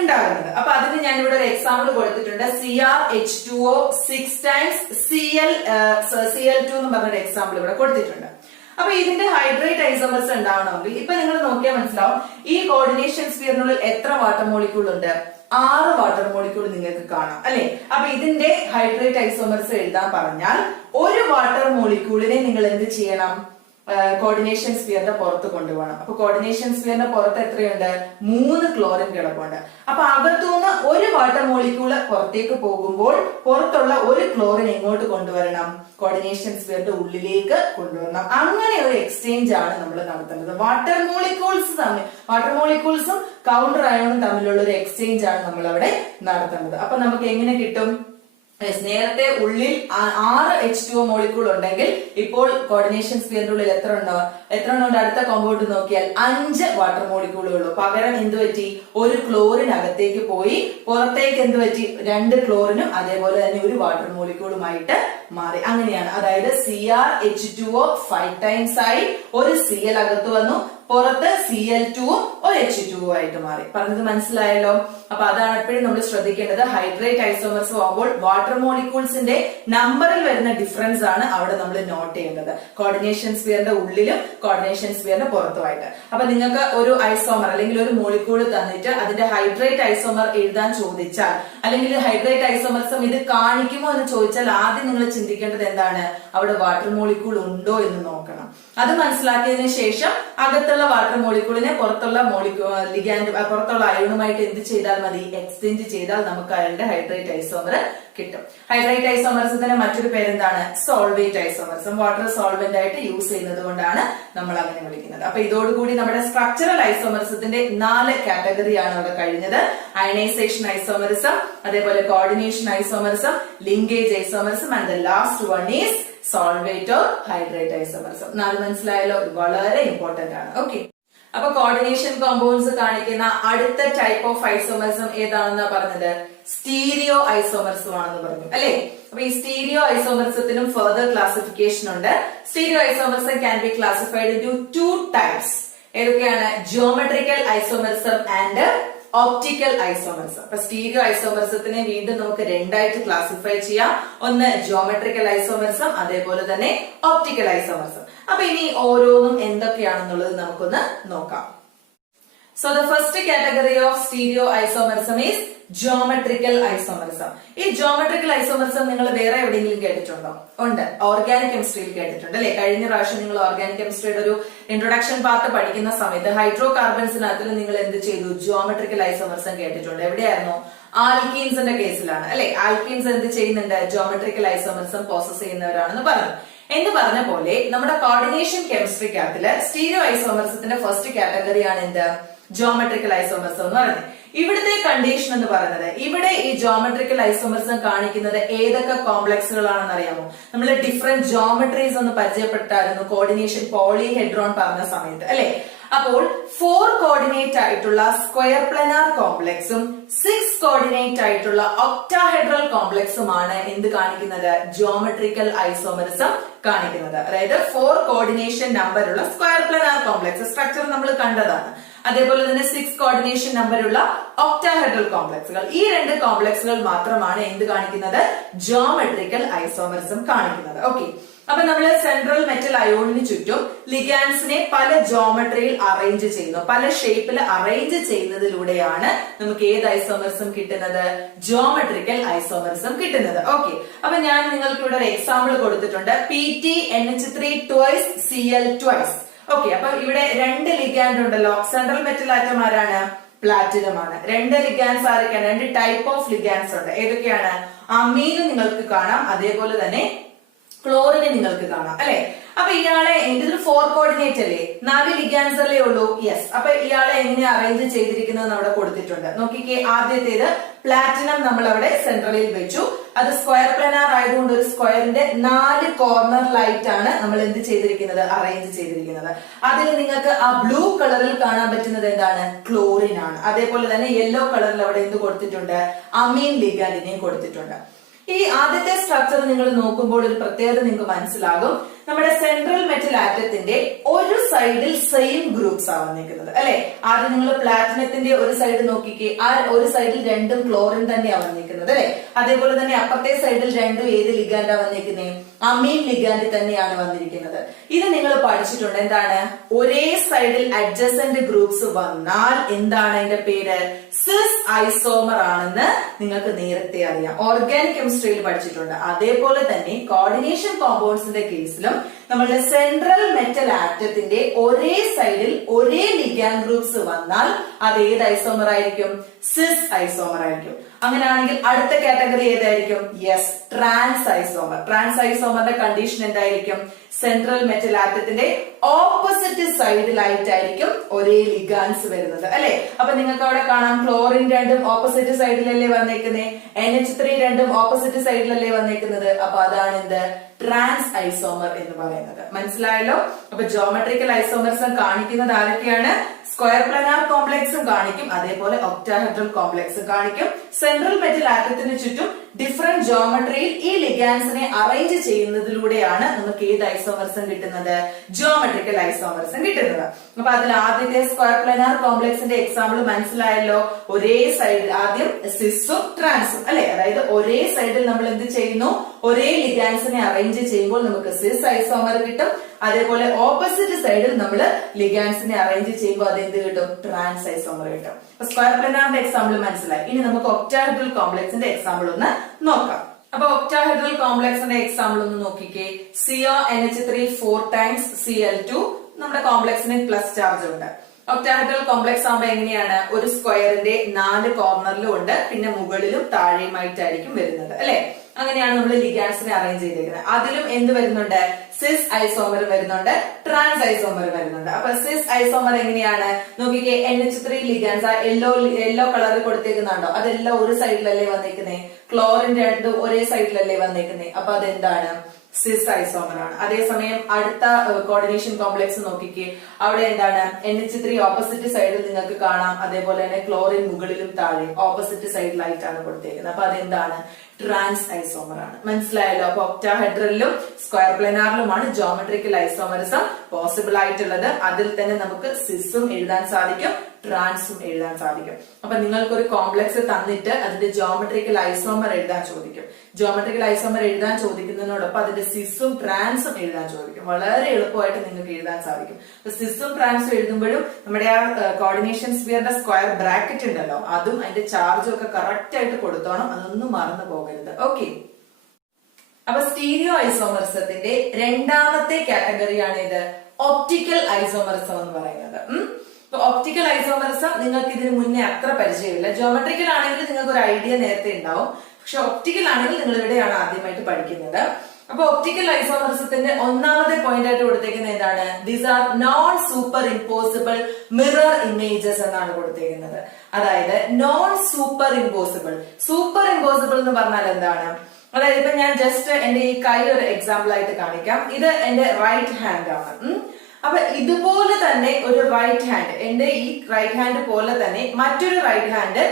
ഉണ്ടാകുന്നത്. അപ്പൊ അതിന് ഞാൻ ഇവിടെ ഒരു എക്സാമ്പിൾ കൊടുത്തിട്ടുണ്ട്. CrH2O 6 times Cl2 എന്ന് പറഞ്ഞൊരു എക്സാമ്പിൾ ഇവിടെ കൊടുത്തിട്ടുണ്ട്. അപ്പൊ ഇതിന്റെ ഹൈഡ്രേറ്റ് ഐസോമറിസം ഉണ്ടാവണമെങ്കിൽ ഇപ്പൊ നിങ്ങൾ നോക്കിയാൽ മനസ്സിലാവും, ഈ കോർഡിനേഷൻ സ്ഫിയറിനുള്ളിൽ എത്ര വാട്ടർ മോളിക്യൂൾ ഉണ്ട്? 6 വാട്ടർ മോളിക്യൂൾ നിങ്ങൾക്ക് കാണാം അല്ലെ? അപ്പൊ ഇതിന്റെ ഹൈഡ്രേറ്റ് ഐസോമറിസം എഴുതാൻ പറഞ്ഞാൽ ഒരു വാട്ടർ മോളിക്യൂളിനെ നിങ്ങൾ എന്ത് ചെയ്യണം? കോർഡിനേഷൻ സ്ഫിയറിന്റെ പുറത്ത് കൊണ്ടുപോകണം. അപ്പൊ കോർഡിനേഷൻ സ്ഫിയറിന്റെ പുറത്ത് എത്രയുണ്ട്? 3 ക്ലോറിൻ കിടപ്പുണ്ട്. അപ്പൊ അകത്തുനിന്ന് ഒരു വാട്ടർ മോളിക്യൂള് പുറത്തേക്ക് പോകുമ്പോൾ പുറത്തുള്ള ഒരു ക്ലോറിൻ എങ്ങോട്ട് കൊണ്ടുവരണം? കോർഡിനേഷൻ സ്ഫിയറിന്റെ ഉള്ളിലേക്ക് കൊണ്ടുവരണം. അങ്ങനെ ഒരു എക്സ്ചേഞ്ച് ആണ് നമ്മൾ നടത്തുന്നത്. വാട്ടർ മോളിക്യൂൾസും കൗണ്ടർ അയോണും തമ്മിലുള്ള ഒരു എക്സ്ചേഞ്ച് ആണ് നമ്മൾ അവിടെ നടത്തുന്നത്. അപ്പൊ നമുക്ക് എങ്ങനെ കിട്ടും? നേരത്തെ ഉള്ളിൽ 6 H2O മോളിക്യൂൾ ഉണ്ടെങ്കിൽ ഇപ്പോൾ കോർഡിനേഷൻ സ്ഫിയറിന്റെ ഉള്ളിൽ എത്ര ഉണ്ട്? അടുത്ത കോമ്പൗണ്ട് നോക്കിയാൽ 5 വാട്ടർ മോളിക്യൂളുള്ളൂ. പകരം എന്ത് പറ്റി? ഒരു ക്ലോറിൻ അകത്തേക്ക് പോയി, പുറത്തേക്ക് എന്ത് പറ്റി? 2 ക്ലോറിനും അതേപോലെ തന്നെ ഒരു വാട്ടർ മോളിക്യൂളുമായിട്ട് മാറി. അങ്ങനെയാണ്. അതായത് CrH2O 5 times ആയി, ഒരു Cl അകത്ത് വന്നു, പുറത്ത് Cl2 ഒരു H2O ആയിട്ട് മാറി. പറഞ്ഞത് മനസ്സിലായല്ലോ? അപ്പൊ അതാണ് എപ്പോഴും നമ്മൾ ശ്രദ്ധിക്കേണ്ടത്. ഹൈഡ്രേറ്റ് ഐസോമറിസം ആകുമ്പോൾ വാട്ടർ മോളിക്യൂൾസിന്റെ നമ്പറിൽ വരുന്ന ഡിഫറൻസ് ആണ് അവിടെ നമ്മൾ നോട്ട് ചെയ്യേണ്ടത്, കോർഡിനേഷൻ സ്ഫിയറിന്റെ ഉള്ളിലും കോർഡിനേഷൻ സ്ഫിയറിന്റെ പുറത്തുമായിട്ട്. അപ്പൊ നിങ്ങൾക്ക് ഒരു ഐസോമർ അല്ലെങ്കിൽ ഒരു മോളിക്യൂൾ തന്നിട്ട് അതിന്റെ ഹൈഡ്രേറ്റ് ഐസോമർ എഴുതാൻ ചോദിച്ചാൽ, അല്ലെങ്കിൽ ഹൈഡ്രേറ്റ് ഐസോമറിസം ഇത് കാണിക്കുമോ എന്ന് ചോദിച്ചാൽ ആദ്യം നിങ്ങൾ ചിന്തിക്കേണ്ടത് എന്താണ്? അവിടെ വാട്ടർ മോളിക്യൂൾ ഉണ്ടോ എന്ന് നോക്കണം. അത് മനസ്സിലാക്കിയതിനു ശേഷം അകത്തുള്ള വാട്ടർ മോളിക്യൂളിനെ പുറത്തുള്ള പുറത്തുള്ള അയോണുമായിട്ട് എന്ത് ചെയ്താൽ മതി? എക്സ്ചേഞ്ച് ചെയ്താൽ നമുക്ക് അയാളുടെ ഹൈഡ്രേറ്റ് ഐസോമർ കിട്ടും. ഹൈഡ്രേറ്റ് ഐസോമറിസത്തിന്റെ മറ്റൊരു പേരെന്താണ്? Solvate isomerism. വാട്ടർ സോൾവെന്റ് ആയിട്ട് യൂസ് ചെയ്യുന്നത് കൊണ്ടാണ് നമ്മൾ അങ്ങനെ വിളിക്കുന്നത്. അപ്പൊ ഇതോടുകൂടി നമ്മുടെ സ്ട്രക്ചറൽ ഐസോമറിസത്തിന്റെ 4 കാറ്റഗറിയാണ് അവിടെ കഴിഞ്ഞത്. അയണൈസേഷൻ ഐസോമറിസം, അതേപോലെ coordination isomerism, linkage isomerism, and the last one is solvate or hydrate isomerism. 4 മനസ്സിലായല്ലോ? വളരെ ഇമ്പോർട്ടന്റ് ആണ്. ഓക്കെ, അപ്പൊ കോർഡിനേഷൻ കോമ്പൗണ്ട്സ് കാണിക്കുന്ന അടുത്ത ടൈപ്പ് ഓഫ് ഐസോമറിസം ഏതാണെന്നാ പറഞ്ഞത്? സ്റ്റീരിയോ ഐസോമറിസം ആണെന്ന് പറഞ്ഞു അല്ലെ? അപ്പൊ ഈ സ്റ്റീരിയോ ഐസോമറിസത്തിനും ഫർദർ ക്ലാസിഫിക്കേഷൻ ഉണ്ട്. Stereoisomerism can be classified into 2 types. ഏതൊക്കെയാണ്? Geometrical isomerism and optical isomerism. അപ്പൊ സ്റ്റീരിയോ ഐസോമറിസത്തിനെ വീണ്ടും നമുക്ക് 2 ആയിട്ട് ക്ലാസിഫൈ ചെയ്യാം. ഒന്ന് ജിയോമെട്രിക്കൽ ഐസോമറിസം, അതേപോലെ തന്നെ ഓപ്റ്റിക്കൽ ഐസോമറിസം. അപ്പൊ ഇനി ഓരോന്നും എന്തൊക്കെയാണെന്നുള്ളത് നമുക്കൊന്ന് നോക്കാം. So the first category of stereo isomerism is geometrical isomerism. ഈ geometrical isomerism നിങ്ങൾ വേറെ എവിടെയെങ്കിലും കേട്ടിട്ടുണ്ടോ? ഉണ്ട്, ഓർഗാനിക് കെമിസ്ട്രിയിൽ കേട്ടിട്ടുണ്ട് അല്ലെ? കഴിഞ്ഞ പ്രാവശ്യം നിങ്ങൾ ഓർഗാനിക് കെമിസ്ട്രിയുടെ ഒരു ഇൻട്രൊഡക്ഷൻ പാർട്ട് പഠിക്കുന്ന സമയത്ത് ഹൈഡ്രോ കാർബൺസിനകത്തിൽ നിങ്ങൾ എന്ത് ചെയ്തു? ജിയോമെട്രിക്കൽ ഐസോമറിസം കേട്ടിട്ടുണ്ട്. എവിടെയായിരുന്നു? ആൽക്കീൻസിന്റെ കേസിലാണ് അല്ലെ? ആൽക്കീൻസ് എന്ത് ചെയ്യുന്നുണ്ട്? ജിയോമെട്രിക്കൽ ഐസോമറിസം പ്രോസസ് ചെയ്യുന്നവരാണെന്ന് പറഞ്ഞു. എന്ന് പറഞ്ഞ പോലെ നമ്മുടെ കോർഡിനേഷൻ കെമിസ്ട്രിക്കകത്തില് സ്റ്റീരിയോ ഐസോമറിസത്തിന്റെ ഫസ്റ്റ് കാറ്റഗറിയാണ് എന്ത്? ജിയോമെട്രിക്കൽ ഐസോമറിസം എന്ന് പറയുന്നത്. ഇവിടുത്തെ കണ്ടീഷൻ എന്ന് പറയുന്നത്, ഇവിടെ ഈ ജിയോമെട്രിക്കൽ ഐസോമറിസം കാണിക്കുന്നത് ഏതൊക്കെ കോംപ്ലക്സുകളാണെന്ന് അറിയാമോ? നമ്മൾ ഡിഫറെന്റ് ജിയോമെട്രീസ് ഒന്ന് പരിചയപ്പെട്ടായിരുന്നു കോർഡിനേഷൻ പോളിഹെഡ്രോൺ പറഞ്ഞ സമയത്ത് അല്ലെ? അപ്പോൾ 4 കോർഡിനേറ്റ് ആയിട്ടുള്ള സ്ക്വയർ പ്ലാനാർ കോംപ്ലക്സും 6 കോർഡിനേറ്റ് ആയിട്ടുള്ള ഒക്ടാഹെഡ്രൽ കോംപ്ലക്സുമാണ് എന്ത് കാണിക്കുന്നത്? ജിയോമെട്രിക്കൽ ഐസോമറിസം കാണിക്കുന്നത്. അതായത് 4 കോർഡിനേഷൻ നമ്പറുള്ള സ്ക്വയർ പ്ലാനാർ കോംപ്ലക്സ് സ്ട്രക്ചർ നമ്മൾ കണ്ടതാണ്. അതേപോലെ തന്നെ 6 കോർഡിനേഷൻ നമ്പറുള്ള ഒക്ടാഹെഡ്രൽ കോംപ്ലക്സുകൾ. ഈ 2 കോംപ്ലക്സുകൾ മാത്രമാണ് എന്ത് കാണിക്കുന്നത്? ജിയോമെട്രിക്കൽ ഐസോമറിസം കാണിക്കുന്നത്. ഓക്കെ, അപ്പൊ നമ്മൾ സെൻട്രൽ മെറ്റൽ അയോണിന് ചുറ്റും ലിഗാൻസിനെ പല ജോമെട്രിയിൽ അറേഞ്ച് ചെയ്യുന്നു, പല ഷേപ്പിൽ അറേഞ്ച് ചെയ്യുന്നതിലൂടെയാണ് നമുക്ക് ഏത് ഐസോമറിസം കിട്ടുന്നത്? ജിയോമെട്രിക്കൽ ഐസോമറിസം കിട്ടുന്നത്. ഓക്കെ, അപ്പൊ ഞാൻ നിങ്ങൾക്ക് ഇവിടെ ഒരു എക്സാമ്പിൾ കൊടുത്തിട്ടുണ്ട്. PT NH3 twice Cl twice. Okay, അപ്പൊ ഇവിടെ 2 ലിഗാൻഡ് ഉണ്ടല്ലോ. സെൻട്രൽ മെറ്റൽ ആറ്റം ആരാണ്? പ്ലാറ്റിനം ആണ്. 2 ലിഗാൻസ് ആരൊക്കെയാണ്? 2 ടൈപ്പ് ഓഫ് ലിഗാൻസ് ഉണ്ട്. ഏതൊക്കെയാണ്? അമീന് നിങ്ങൾക്ക് കാണാം, അതേപോലെ തന്നെ ക്ലോറിനെ നിങ്ങൾക്ക് കാണാം, അല്ലെ? അപ്പൊ ഇയാളെ ഇതിൽ 4 കോർഡിനേറ്റ് അല്ലേ, 4 ലിഗാൻസ് അല്ലേ ഉള്ളൂ? യെസ്. അപ്പൊ ഇയാളെ എങ്ങനെ അറേഞ്ച് ചെയ്തിരിക്കുന്നത് അവിടെ കൊടുത്തിട്ടുണ്ട്. നോക്കിക്കേ, ആദ്യത്തേത് പ്ലാറ്റിനം നമ്മൾ അവിടെ സെൻട്രലിൽ വെച്ചു. അത് സ്ക്വയർ പ്ലാനാർ ആയതുകൊണ്ട് ഒരു സ്ക്വയറിന്റെ 4 കോർണറിലായിട്ടാണ് നമ്മൾ എന്ത് ചെയ്തിരിക്കുന്നത്? അറേഞ്ച് ചെയ്തിരിക്കുന്നത്. അതിൽ നിങ്ങൾക്ക് ആ ബ്ലൂ കളറിൽ കാണാൻ പറ്റുന്നത് എന്താണ്? ക്ലോറിൻ ആണ്. അതേപോലെ തന്നെ യെല്ലോ കളറിൽ അവിടെ എന്ത് കൊടുത്തിട്ടുണ്ട്? അമീൻ ലിഗാൻഡിനെയും കൊടുത്തിട്ടുണ്ട്. ഈ ആദ്യത്തെ സ്ട്രക്ചർ നിങ്ങൾ നോക്കുമ്പോൾ ഒരു പ്രത്യേകത നിങ്ങൾക്ക് മനസ്സിലാകും. നമ്മുടെ സെൻട്രൽ മെറ്റൽ ആറ്റത്തിന്റെ ഒരു സൈഡിൽ സെയിം ഗ്രൂപ്പ്സ് ആണ് വന്നിരിക്കുന്നത്, അല്ലെ? ആദ്യം നിങ്ങൾ പ്ലാറ്റിനത്തിന്റെ ഒരു സൈഡ് നോക്കിക്കേ, ആ ഒരു സൈഡിൽ 2 ക്ലോറിൻ തന്നെയാണ് വന്നിരിക്കുന്നത്, അല്ലെ? അതേപോലെ തന്നെ അപ്പുറത്തെ സൈഡിൽ 2 ഏത് ലിഗാൻഡാ വന്നിരിക്കുന്നത്? അമീൻ ലിഗാൻഡ് തന്നെയാണ് വന്നിരിക്കുന്നത്. ഇത് നിങ്ങൾ പഠിച്ചിട്ടുണ്ട്. എന്താണ്? ഒരേ സൈഡിൽ അഡ്ജസന്റ് ഗ്രൂപ്പ്സ് വന്നാൽ എന്താണ് അതിന്റെ പേര്? സിസ് ഐസോമർ ആണെന്ന് നിങ്ങൾക്ക് നേരത്തെ അറിയാം, ഓർഗാനിക് കെമിസ്ട്രിയിൽ പഠിച്ചിട്ടുണ്ട്. അതേപോലെ തന്നെ കോർഡിനേഷൻ കോമ്പൗണ്ട്സിന്റെ കേസിലും നമ്മളുടെ സെൻട്രൽ മെറ്റൽ ആറ്റത്തിന്റെ ഒരേ സൈഡിൽ ഒരേ ലിഗാൻഡ് ഗ്രൂപ്പ്സ് വന്നാൽ അത് ഏത് ഐസോമർ ആയിരിക്കും? സിസ് ഐസോമർ ആയിരിക്കും. അങ്ങനെയാണെങ്കിൽ അടുത്ത കാറ്റഗറി ഏതായിരിക്കും? Yes, trans isomer. ട്രാൻസ് ഐസോമറിന്റെ കണ്ടീഷൻ എന്തായിരിക്കും? സെൻട്രൽ മെറ്റൽ ആറ്റത്തിന്റെ ഓപ്പോസിറ്റ് സൈഡിലായിട്ടായിരിക്കും ഒരേ ലിഗാൻസ് വരുന്നത്, അല്ലെ? അപ്പൊ നിങ്ങൾക്ക് അവിടെ കാണാം, ക്ലോറിൻ 2 ഓപ്പോസിറ്റ് സൈഡിലല്ലേ വന്നേക്കുന്നത്, NH3 2 ഓപ്പോസിറ്റ് സൈഡിലല്ലേ വന്നേക്കുന്നത്. അപ്പൊ അതാണ് എന്ത്? ട്രാൻസ് ഐസോമർ എന്ന് പറയുന്നത്. മനസ്സിലായല്ലോ? അപ്പൊ ജിയോമെട്രിക്കൽ ഐസോമറിസം കാണിക്കുന്നത് ആരൊക്കെയാണ്? സ്ക്വയർ പ്ലാനാർ കോംപ്ലക്സും കാണിക്കും, അതേപോലെ ഒക്ടാഹെഡ്രൽ കോംപ്ലക്സും കാണിക്കും. സെൻട്രൽ മെറ്റൽ ആറ്റത്തിന് ചുറ്റും ഡിഫറെന്റ് ജിയോമെട്രിയിൽ ഈ ലിഗാൻസിനെ അറേഞ്ച് ചെയ്യുന്നതിലൂടെയാണ് നമുക്ക് ഏത് ഐസോമറിസം കിട്ടുന്നത്? ജിയോമെട്രിക്കൽ ഐസോമറിസം കിട്ടുന്നത്. അപ്പൊ അതിൽ ആദ്യത്തെ സ്ക്വയർ പ്ലാനാർ കോംപ്ലക്സിന്റെ എക്സാമ്പിൾ മനസ്സിലായല്ലോ. ഒരേ സൈഡിൽ ആദ്യം സിസും ട്രാൻസും, അല്ലെ? അതായത് ഒരേ സൈഡിൽ നമ്മൾ എന്ത് ചെയ്യുന്നു? ഒരേ ലിഗാൻസിനെ അറേഞ്ച് ചെയ്യുമ്പോൾ നമുക്ക് സിസ് ഐസോമർ കിട്ടും. അതേപോലെ ഓപ്പോസിറ്റ് സൈഡിൽ നമ്മൾ ലിഗാൻസിനെ അറേഞ്ച് ചെയ്യുമ്പോൾ അത് എന്ത് കിട്ടും? ട്രാൻസ് ഐസോമർ കിട്ടും. സ്ക്വയർ പ്ലാനാറിന്റെ എക്സാമ്പിൾ മനസ്സിലായി. ഇനി നമുക്ക് ഒക്ടാഹെഡ്രൽ കോംപ്ലക്സിന്റെ എക്സാമ്പിൾ ഒന്ന് നോക്കാം. അപ്പൊ ഒക്ടാഹെഡ്രൽ കോംപ്ലക്സിന്റെ എക്സാമ്പിൾ ഒന്ന് നോക്കിക്കേ. CONH3 4 times Cl2. നമ്മുടെ കോംപ്ലക്സിന് പ്ലസ് ചാർജ് ഉണ്ട്. ഒക്ടാഹെഡ്രൽ കോംപ്ലക്സ് ആകുമ്പോ എങ്ങനെയാണ്? ഒരു സ്ക്വയറിന്റെ 4 കോർണറിലും ഉണ്ട്, പിന്നെ മുകളിലും താഴെയുമായിട്ടായിരിക്കും വരുന്നത്, അല്ലെ? അങ്ങനെയാണ് നമ്മൾ ലിഗാൻസിനെ അറേഞ്ച് ചെയ്തിരിക്കുന്നത്. അതിലും എന്ത് വരുന്നുണ്ട്? സിസ് ഐസോമർ വരുന്നുണ്ട്, ട്രാൻസ് ഐസോമർ വരുന്നുണ്ട്. അപ്പൊ സിസ് ഐസോമർ എങ്ങനെയാണ്? നോക്കിക്കേ, NH3 ലിഗാൻസ് ആ യെല്ലോ കളറിൽ കൊടുത്തേക്കുന്നുണ്ടോ? അതെല്ലാം ഒരു സൈഡിലല്ലേ വന്നേക്കുന്നേ. ക്ലോറിൻ 2 ഒരേ സൈഡിലല്ലേ വന്നേക്കുന്നേ. അപ്പൊ അതെന്താണ്? സിസ് ഐസോമർ ആണ്. അതേസമയം അടുത്ത കോർഡിനേഷൻ കോംപ്ലക്സ് നോക്കിക്കേ, അവിടെ എന്താണ്? NH3 ഓപ്പോസിറ്റ് സൈഡിൽ നിങ്ങൾക്ക് കാണാം, അതേപോലെ തന്നെ ക്ലോറിൻ മുകളിലും താഴെ ഓപ്പോസിറ്റ് സൈഡിലായിട്ടാണ് കൊടുത്തേക്കുന്നത്. അപ്പൊ അതെന്താണ്? ട്രാൻസ് ഐസോമർ ആണ്. മനസ്സിലായല്ലോ? അപ്പൊ ഒക്ടാഹെഡ്രലിലും സ്ക്വയർ പ്ലാനാറിലുമാണ് ജിയോമെട്രിക്കൽ ഐസോമറിസം പോസിബിൾ ആയിട്ടുള്ളത്. അതിൽ തന്നെ നമുക്ക് സിസും എഴുതാൻ സാധിക്കും, ട്രാൻസും എഴുതാൻ സാധിക്കും. അപ്പൊ നിങ്ങൾക്ക് ഒരു കോംപ്ലക്സ് തന്നിട്ട് അതിന്റെ ജിയോമെട്രിക്കൽ ഐസോമർ എഴുതാൻ ചോദിക്കും. ജിയോമെട്രിക്കൽ ഐസോമർ എഴുതാൻ ചോദിക്കുന്നതിനോടൊപ്പം അതിന്റെ സിസും ട്രാൻസും എഴുതാൻ ചോദിക്കും. വളരെ എളുപ്പമായിട്ട് നിങ്ങൾക്ക് എഴുതാൻ സാധിക്കും. സിസും ട്രാൻസും എഴുതുമ്പോഴും നമ്മുടെ ആ കോർഡിനേഷൻ സ്ഫിയറിന്റെ സ്ക്വയർ ബ്രാക്കറ്റ് ഉണ്ടല്ലോ, അതും അതിന്റെ ചാർജും ഒക്കെ കറക്റ്റ് ആയിട്ട് കൊടുത്തോണം. അതൊന്നും മറന്നു പോകരുത്. ഓക്കെ, അപ്പൊ സ്റ്റീരിയോ ഐസോമറിസത്തിന്റെ രണ്ടാമത്തെ കാറ്റഗറിയാണ് ഇത് ഒപ്റ്റിക്കൽ ഐസോമറിസം എന്ന് പറയുന്നത്. ഒപ്റ്റിക്കൽ ഐസോമറിസം നിങ്ങൾക്ക് ഇതിന് മുന്നേ അത്ര പരിചയമില്ല. ജിയോമെട്രിക്കൽ ആണെങ്കിൽ നിങ്ങൾക്ക് ഒരു ഐഡിയ നേരത്തെ ഉണ്ടാവും, പക്ഷെ ഒപ്റ്റിക്കൽ ആണെങ്കിൽ നിങ്ങൾ ഇവിടെയാണ് ആദ്യമായിട്ട് പഠിക്കുന്നത്. അപ്പൊ ഒപ്റ്റിക്കൽ ഐസോമറിസത്തിന്റെ ഒന്നാമത്തെ പോയിന്റ് ആയിട്ട് കൊടുത്തേക്കുന്നത് എന്താണ്? These are non superimposable mirror images എന്നാണ് കൊടുത്തേക്കുന്നത്. അതായത് non super impossible. Super impossible എന്ന് പറഞ്ഞാൽ എന്താണ്? അതായത് ഇപ്പൊ ഞാൻ ജസ്റ്റ് എന്റെ ഈ കൈ ഒരു എക്സാമ്പിൾ ആയിട്ട് കാണിക്കാം. ഇത് എന്റെ റൈറ്റ് ഹാൻഡ് ആണ്. അപ്പൊ ഇതുപോലെ തന്നെ ഒരു റൈറ്റ് ഹാൻഡ്, എന്റെ ഈ റൈറ്റ് ഹാൻഡ് പോലെ തന്നെ മറ്റൊരു റൈറ്റ് ഹാൻഡ്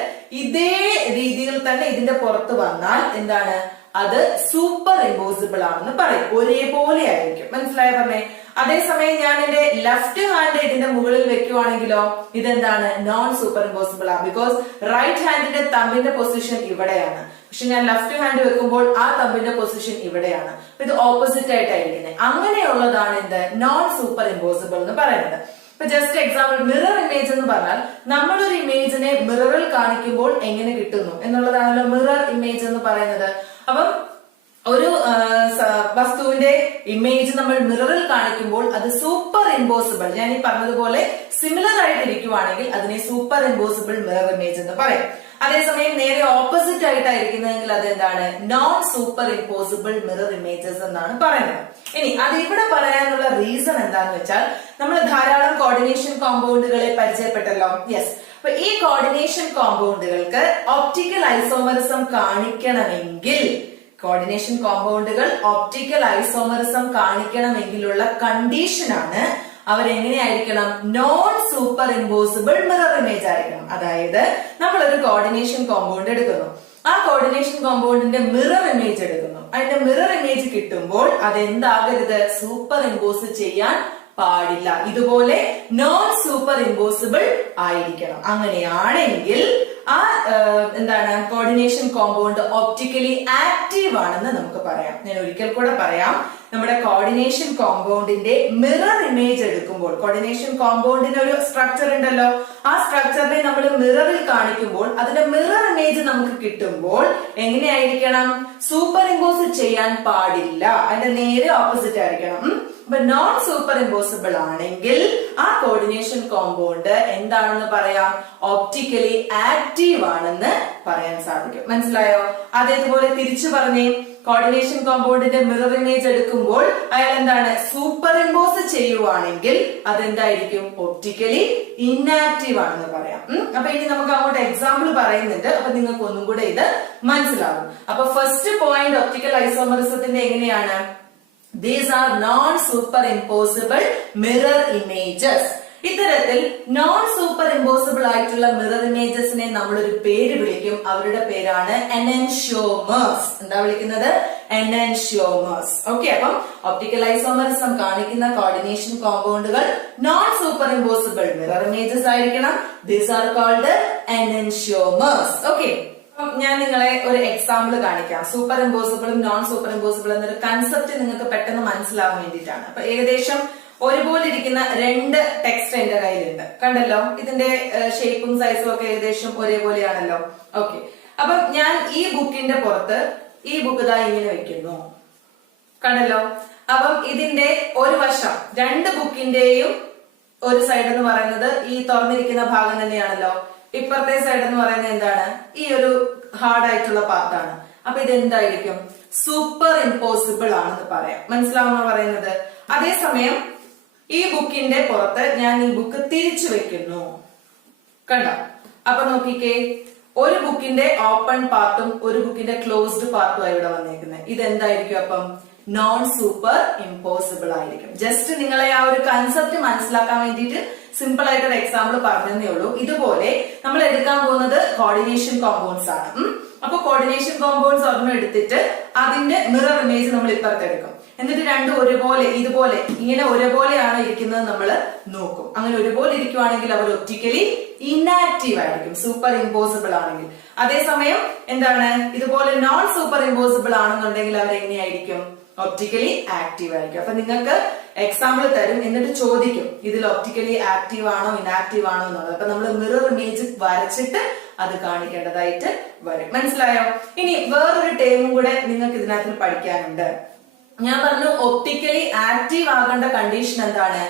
ഇതേ രീതിയിൽ തന്നെ ഇതിന്റെ പുറത്ത് വന്നാൽ എന്താണ്, അത് സൂപ്പർ ഇമ്പോസിബിൾ ആണെന്ന് പറയും. ഒരേപോലെ ആയിരിക്കും. മനസ്സിലായ പറഞ്ഞേ? അതേസമയം ഞാൻ എന്റെ ലെഫ്റ്റ് ഹാൻഡ് ഇതിന്റെ മുകളിൽ വെക്കുവാണെങ്കിലോ ഇതെന്താണ്, നോൺ സൂപ്പർ ഇമ്പോസിബിൾ ആണ്. ബിക്കോസ് റൈറ്റ് ഹാൻഡിന്റെ തമ്പിന്റെ പൊസിഷൻ ഇവിടെയാണ്, പക്ഷെ ഞാൻ ലെഫ്റ്റ് ഹാൻഡ് വെക്കുമ്പോൾ ആ തമ്പിന്റെ പൊസിഷൻ ഇവിടെയാണ്. ഇത് ഓപ്പോസിറ്റ് ആയിട്ടായിരിക്കുന്നത്. അങ്ങനെയുള്ളതാണ് എന്ത്, നോൺ സൂപ്പർ ഇമ്പോസിബിൾ എന്ന് പറയുന്നത്. ഇപ്പൊ ജസ്റ്റ് എക്സാമ്പിൾ, മിറർ ഇമേജ് എന്ന് പറഞ്ഞാൽ നമ്മളൊരു ഇമേജിനെ മിററിൽ കാണിക്കുമ്പോൾ എങ്ങനെ കിട്ടുന്നു എന്നുള്ളതാണല്ലോ മിറർ ഇമേജ് എന്ന് പറയുന്നത്. അപ്പം ഒരു വസ്തുവിന്റെ ഇമേജ് നമ്മൾ മിററിൽ കാണിക്കുമ്പോൾ അത് സൂപ്പർ ഇമ്പോസിബിൾ, ഞാൻ ഈ പറഞ്ഞതുപോലെ സിമിലർ ആയിട്ട് ഇരിക്കുവാണെങ്കിൽ അതിനെ സൂപ്പർ ഇമ്പോസിബിൾ മിറർ ഇമേജ് എന്ന് പറയും. അതേസമയം നേരെ ഓപ്പോസിറ്റ് ആയിട്ടായിരിക്കുന്നതെങ്കിൽ അതെന്താണ്, non superimposable mirror images എന്നാണ് പറയുന്നത്. ഇനി അത് ഇവിടെ പറയാനുള്ള റീസൺ എന്താന്ന് വെച്ചാൽ നമ്മൾ ധാരാളം കോർഡിനേഷൻ കോമ്പൗണ്ടുകളെ പരിചയപ്പെട്ടല്ലോ. യെസ്. അപ്പൊ ഈ കോർഡിനേഷൻ കോമ്പൗണ്ടുകൾക്ക് ഒപ്റ്റിക്കൽ ഐസോമറിസം കാണിക്കണമെങ്കിൽ, കോർഡിനേഷൻ കോമ്പൗണ്ടുകൾ ഒപ്റ്റിക്കൽ ഐസോമറിസം കാണിക്കണമെങ്കിലുള്ള കണ്ടീഷനാണ് അവരെങ്ങനെയായിരിക്കണം, non superimposable mirror image ആയിരിക്കണം. അതായത് നമ്മളൊരു കോർഡിനേഷൻ കോമ്പൗണ്ട് എടുക്കുന്നു, ആ കോർഡിനേഷൻ കോമ്പൗണ്ടിന്റെ മിറർ ഇമേജ് എടുക്കുന്നു. അതിന്റെ മിറർ ഇമേജ് കിട്ടുമ്പോൾ അതെന്താകരുത്, സൂപ്പർ ഇമ്പോസ് ചെയ്യാൻ പാടില്ല. ഇതുപോലെ നോൺ സൂപ്പർ ഇമ്പോസിബിൾ ആയിരിക്കണം. അങ്ങനെയാണെങ്കിൽ ആ എന്താണ്, കോർഡിനേഷൻ കോമ്പൗണ്ട് ഒപ്റ്റിക്കലി ആക്റ്റീവ് ആണെന്ന് നമുക്ക് പറയാം. ഞാൻ ഒരിക്കൽ കൂടെ പറയാം. നമ്മുടെ കോർഡിനേഷൻ കോമ്പൗണ്ടിന്റെ മിറർ ഇമേജ് എടുക്കുമ്പോൾ, കോർഡിനേഷൻ കോമ്പൗണ്ടിന് ഒരു സ്ട്രക്ചർ ഉണ്ടല്ലോ, ആ സ്ട്രക്ചറിനെ നമ്മൾ മിററിൽ കാണിക്കുമ്പോൾ അതിന്റെ മിറർ ഇമേജ് നമുക്ക് കിട്ടുമ്പോൾ എങ്ങനെയായിരിക്കണം, സൂപ്പർ ഇമ്പോസ് ചെയ്യാൻ പാടില്ല, അതിന്റെ നേരെ ഓപ്പോസിറ്റ് ആയിരിക്കണം. അപ്പൊ നോൺ സൂപ്പർ ഇമ്പോസിബിൾ ആണെങ്കിൽ ആ കോർഡിനേഷൻ കോമ്പൗണ്ട് എന്താണെന്ന് പറയാം, ഒപ്റ്റിക്കലി ആക്റ്റീവ് ആണെന്ന് പറയാൻ സാധിക്കും. മനസ്സിലായോ? അതേപോലെ തിരിച്ചു പറഞ്ഞേ, കോർഡിനേഷൻ കോമ്പൗണ്ടിന്റെ മിറർ ഇമേജ് എടുക്കുമ്പോൾ അയാൾ എന്താണ്, സൂപ്പർ ഇമ്പോസ് ചെയ്യുവാണെങ്കിൽ അതെന്തായിരിക്കും, ഒപ്റ്റിക്കലി ഇൻആക്റ്റീവ് ആണെന്ന് പറയാം. അപ്പൊ ഇനി നമുക്ക് അങ്ങോട്ട് എക്സാമ്പിൾ പറയുന്നുണ്ട്, അപ്പൊ നിങ്ങൾക്ക് ഒന്നും കൂടെ ഇത് മനസ്സിലാവും. അപ്പൊ ഫസ്റ്റ് പോയിന്റ് ഒപ്റ്റിക്കൽ ഐസോമറിസത്തിന്റെ എങ്ങനെയാണ്, these are non superimposable mirror images. ഇത്തരത്തിൽ നോൺ സൂപ്പർ ഇമ്പോസിബിൾ ആയിട്ടുള്ള മിറർ ഇമേജസിനെ നമ്മളൊരു പേര് വിളിക്കും. അവരുടെ പേരാണ് എനൻഷ്യോമേഴ്സ്. എന്താ വിളിക്കുന്നത്, എനൻഷ്യോമേഴ്സ്. ഓക്കെ. അപ്പം ഒപ്റ്റിക്കൽ ഐസോമറിസം കാണിക്കുന്ന കോർഡിനേഷൻ കോമ്പൗണ്ടുകൾ non superimposable mirror images ആയിരിക്കണം. These are called enantiomers. Okay. ഞാൻ നിങ്ങളെ ഒരു എക്സാമ്പിൾ കാണിക്കാം. സൂപ്പർ ഇമ്പോസിബിളും നോൺ സൂപ്പർ ഇമ്പോസിബിൾ എന്നൊരു കൺസെപ്റ്റ് നിങ്ങൾക്ക് പെട്ടെന്ന് മനസ്സിലാവാൻ വേണ്ടിയിട്ടാണ്. അപ്പൊ ഏകദേശം ഒരുപോലെ ഇരിക്കുന്ന രണ്ട് ടെക്സ്റ്റ് എന്റെ കയ്യിലുണ്ട്. കണ്ടല്ലോ, ഇതിന്റെ ഷേപ്പും സൈസും ഒക്കെ ഏകദേശം ഒരേപോലെയാണല്ലോ. ഓക്കെ. അപ്പം ഞാൻ ഈ ബുക്കിന്റെ പുറത്ത് ഈ ബുക്ക് ഇതാ ഇങ്ങനെ വെക്കുന്നു. കണ്ടല്ലോ. അപ്പം ഇതിന്റെ ഒരു വശം, രണ്ട് ബുക്കിന്റെയും ഒരു സൈഡ് എന്ന് പറയുന്നത് ഈ തുറന്നിരിക്കുന്ന ഭാഗം തന്നെയാണല്ലോ. ഇപ്പുറത്തെ സൈഡ് എന്ന് പറയുന്നത് എന്താണ്, ഈ ഒരു ഹാർഡ് ആയിട്ടുള്ള പാർട്ടാണ്. അപ്പൊ ഇത് എന്തായിരിക്കും, സൂപ്പർ ഇമ്പോസിബിൾ ആണെന്ന് പറയാം. മനസ്സിലാവുന്ന പറയുന്നത്. അതേസമയം ഈ ബുക്കിന്റെ പുറത്ത് ഞാൻ ഈ ബുക്ക് തിരിച്ചു വെക്കുന്നു. കണ്ടോ? അപ്പൊ നോക്കിക്കേ, ഒരു ബുക്കിന്റെ ഓപ്പൺ പാർട്ടും ഒരു ബുക്കിന്റെ ക്ലോസ്ഡ് പാർട്ടും ആയി ഇവിടെ വന്നേക്കുന്നത്. ഇതെന്തായിരിക്കും അപ്പം, നോൺ സൂപ്പർ ഇമ്പോസിബിൾ ആയിരിക്കും. ജസ്റ്റ് നിങ്ങളെ ആ ഒരു കൺസെപ്റ്റ് മനസ്സിലാക്കാൻ വേണ്ടിയിട്ട് സിമ്പിൾ ആയിട്ടൊരു എക്സാമ്പിൾ പറഞ്ഞതേ ഉള്ളൂ. ഇതുപോലെ നമ്മൾ എടുക്കാൻ പോകുന്നത് കോർഡിനേഷൻ കോമ്പൗണ്ട്സ് ആണ്. അപ്പൊ കോർഡിനേഷൻ കോമ്പൗണ്ട്സ് ഒരെണ്ണം എടുത്തിട്ട് അതിന്റെ മിറർ ഇമേജ് നമ്മൾ ഇപ്പുറത്ത് എടുക്കും. എന്നിട്ട് രണ്ടും ഒരുപോലെ, ഇതുപോലെ ഇങ്ങനെ ഒരുപോലെയാണ് ഇരിക്കുന്നത് നമ്മൾ നോക്കും. അങ്ങനെ ഒരുപോലെ ഇരിക്കുവാണെങ്കിൽ അവർ ഒപ്റ്റിക്കലി ഇൻആക്റ്റീവ് ആയിരിക്കും, സൂപ്പർ ഇമ്പോസിബിൾ ആണെങ്കിൽ. അതേസമയം എന്താണ്, ഇതുപോലെ നോൺ സൂപ്പർ ഇമ്പോസിബിൾ ആണെന്നുണ്ടെങ്കിൽ അവർ എങ്ങനെയായിരിക്കും, ഒപ്റ്റിക്കലി ആക്റ്റീവ് ആയിരിക്കും. അപ്പൊ നിങ്ങൾക്ക് എക്സാമ്പിൾ തരും, എന്നിട്ട് ചോദിക്കും ഇതിൽ ഒപ്റ്റിക്കലി ആക്റ്റീവ് ആണോ ഇൻആക്റ്റീവ് ആണോ എന്നുള്ളത്. അപ്പൊ നമ്മൾ മിറർ ഇമേജ് വരച്ചിട്ട് അത് കാണിക്കേണ്ടതായിട്ട് വരും. മനസ്സിലായോ? ഇനി വേറൊരു ടേമും കൂടെ നിങ്ങൾക്ക് ഇതിനകത്ത് പഠിക്കാനുണ്ട്. ഞാൻ പറഞ്ഞു ഒപ്റ്റിക്കലി ആക്റ്റീവ് ആകേണ്ട കണ്ടീഷൻ എന്താണ്,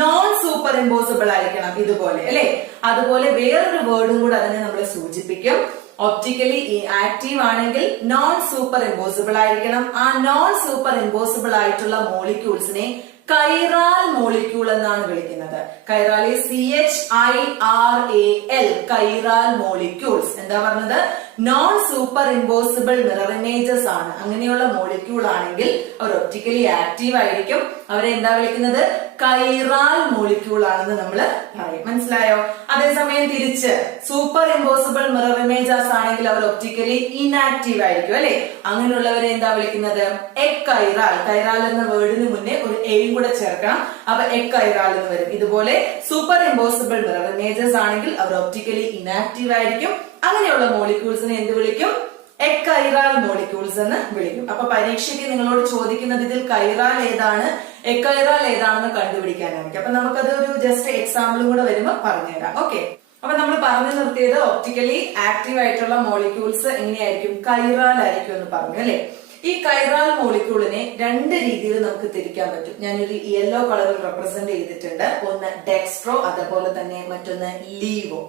നോൺ സൂപ്പർ ഇമ്പോസിബിൾ ആയിരിക്കണം. ഇതുപോലെ അല്ലെ, അതുപോലെ വേറൊരു വേർഡും കൂടെ അതിനെ നമ്മൾ സൂചിപ്പിക്കും. ഒപ്റ്റിക്കലി ആക്റ്റീവ് ആണെങ്കിൽ നോൺ സൂപ്പർ ഇമ്പോസിബിൾ ആയിരിക്കണം. ആ നോൺ സൂപ്പർ ഇമ്പോസിബിൾ ആയിട്ടുള്ള മോളിക്യൂൾസിനെ കൈറാൽ മോളിക്യൂൾ എന്നാണ് വിളിക്കുന്നത്. കൈറാൽ CHIRAL, കൈറാൽ മോളിക്യൂൾസ്. എന്താ പറഞ്ഞത്, non superimposable mirror images ആണ്. അങ്ങനെയുള്ള മോളിക്യൂൾ ആണെങ്കിൽ അവർ ഒപ്റ്റിക്കലി ആക്റ്റീവ് ആയിരിക്കും. അവരെ എന്താ വിളിക്കുന്നത്? കൈറാൽ മോളിക്യൂൾ ആണെന്ന് നമ്മൾ പറയും. മനസ്സിലായോ? അതേസമയം തിരിച്ച് സൂപ്പർ ഇമ്പോസിബിൾ മിറർ ഇമേജസ് ആണെങ്കിൽ അവർ ഒപ്റ്റിക്കലി ഇനാക്റ്റീവ് ആയിരിക്കും അല്ലെ. അങ്ങനെയുള്ളവരെ എന്താ വിളിക്കുന്നത്? എക്കൈറാൽ. കൈറാൽ എന്ന വേർഡിന് മുന്നേ ഒരു എയും കൂടെ ചേർക്കണം. അപ്പൊ എക്കൈറാൽ എന്ന് വരും. ഇതുപോലെ സൂപ്പർ ഇമ്പോസിബിൾ മിറർ ഇമേജസ് ആണെങ്കിൽ അവർ ഒപ്റ്റിക്കലി ഇനാക്റ്റീവ് ആയിരിക്കും. അങ്ങനെയുള്ള മോളിക്യൂൾസിനെ എന്ത് വിളിക്കും? എക്കൈറാൽ മോളിക്യൂൾസ് എന്ന് വിളിക്കും. അപ്പൊ പരീക്ഷയ്ക്ക് നിങ്ങളോട് ചോദിക്കുന്നത് ഇതിൽ കൈറാൽ ഏതാണ്, എക്കൈറാൽ ഏതാണെന്ന് കണ്ടുപിടിക്കാനായിരിക്കും. അപ്പൊ നമുക്കത് ഒരു ജസ്റ്റ് എക്സാമ്പിളും കൂടെ വരുമ്പോൾ പറഞ്ഞുതരാം. ഓക്കെ, അപ്പൊ നമ്മൾ പറഞ്ഞു നിർത്തിയത് ഒപ്റ്റിക്കലി ആക്റ്റീവ് ആയിട്ടുള്ള മോളിക്യൂൾസ് എങ്ങനെയായിരിക്കും? കൈറാൽ ആയിരിക്കും എന്ന് പറഞ്ഞു അല്ലെ. ഈ കൈറാൽ മോളിക്യൂളിനെ രണ്ട് രീതിയിൽ നമുക്ക് തിരിക്കാൻ പറ്റും. ഞാനൊരു യെല്ലോ കളറിൽ റെപ്രസെന്റ് ചെയ്തിട്ടുണ്ട്. ഒന്ന് ഡെക്സ്ട്രോ, അതുപോലെ തന്നെ മറ്റൊന്ന് ലീവോ.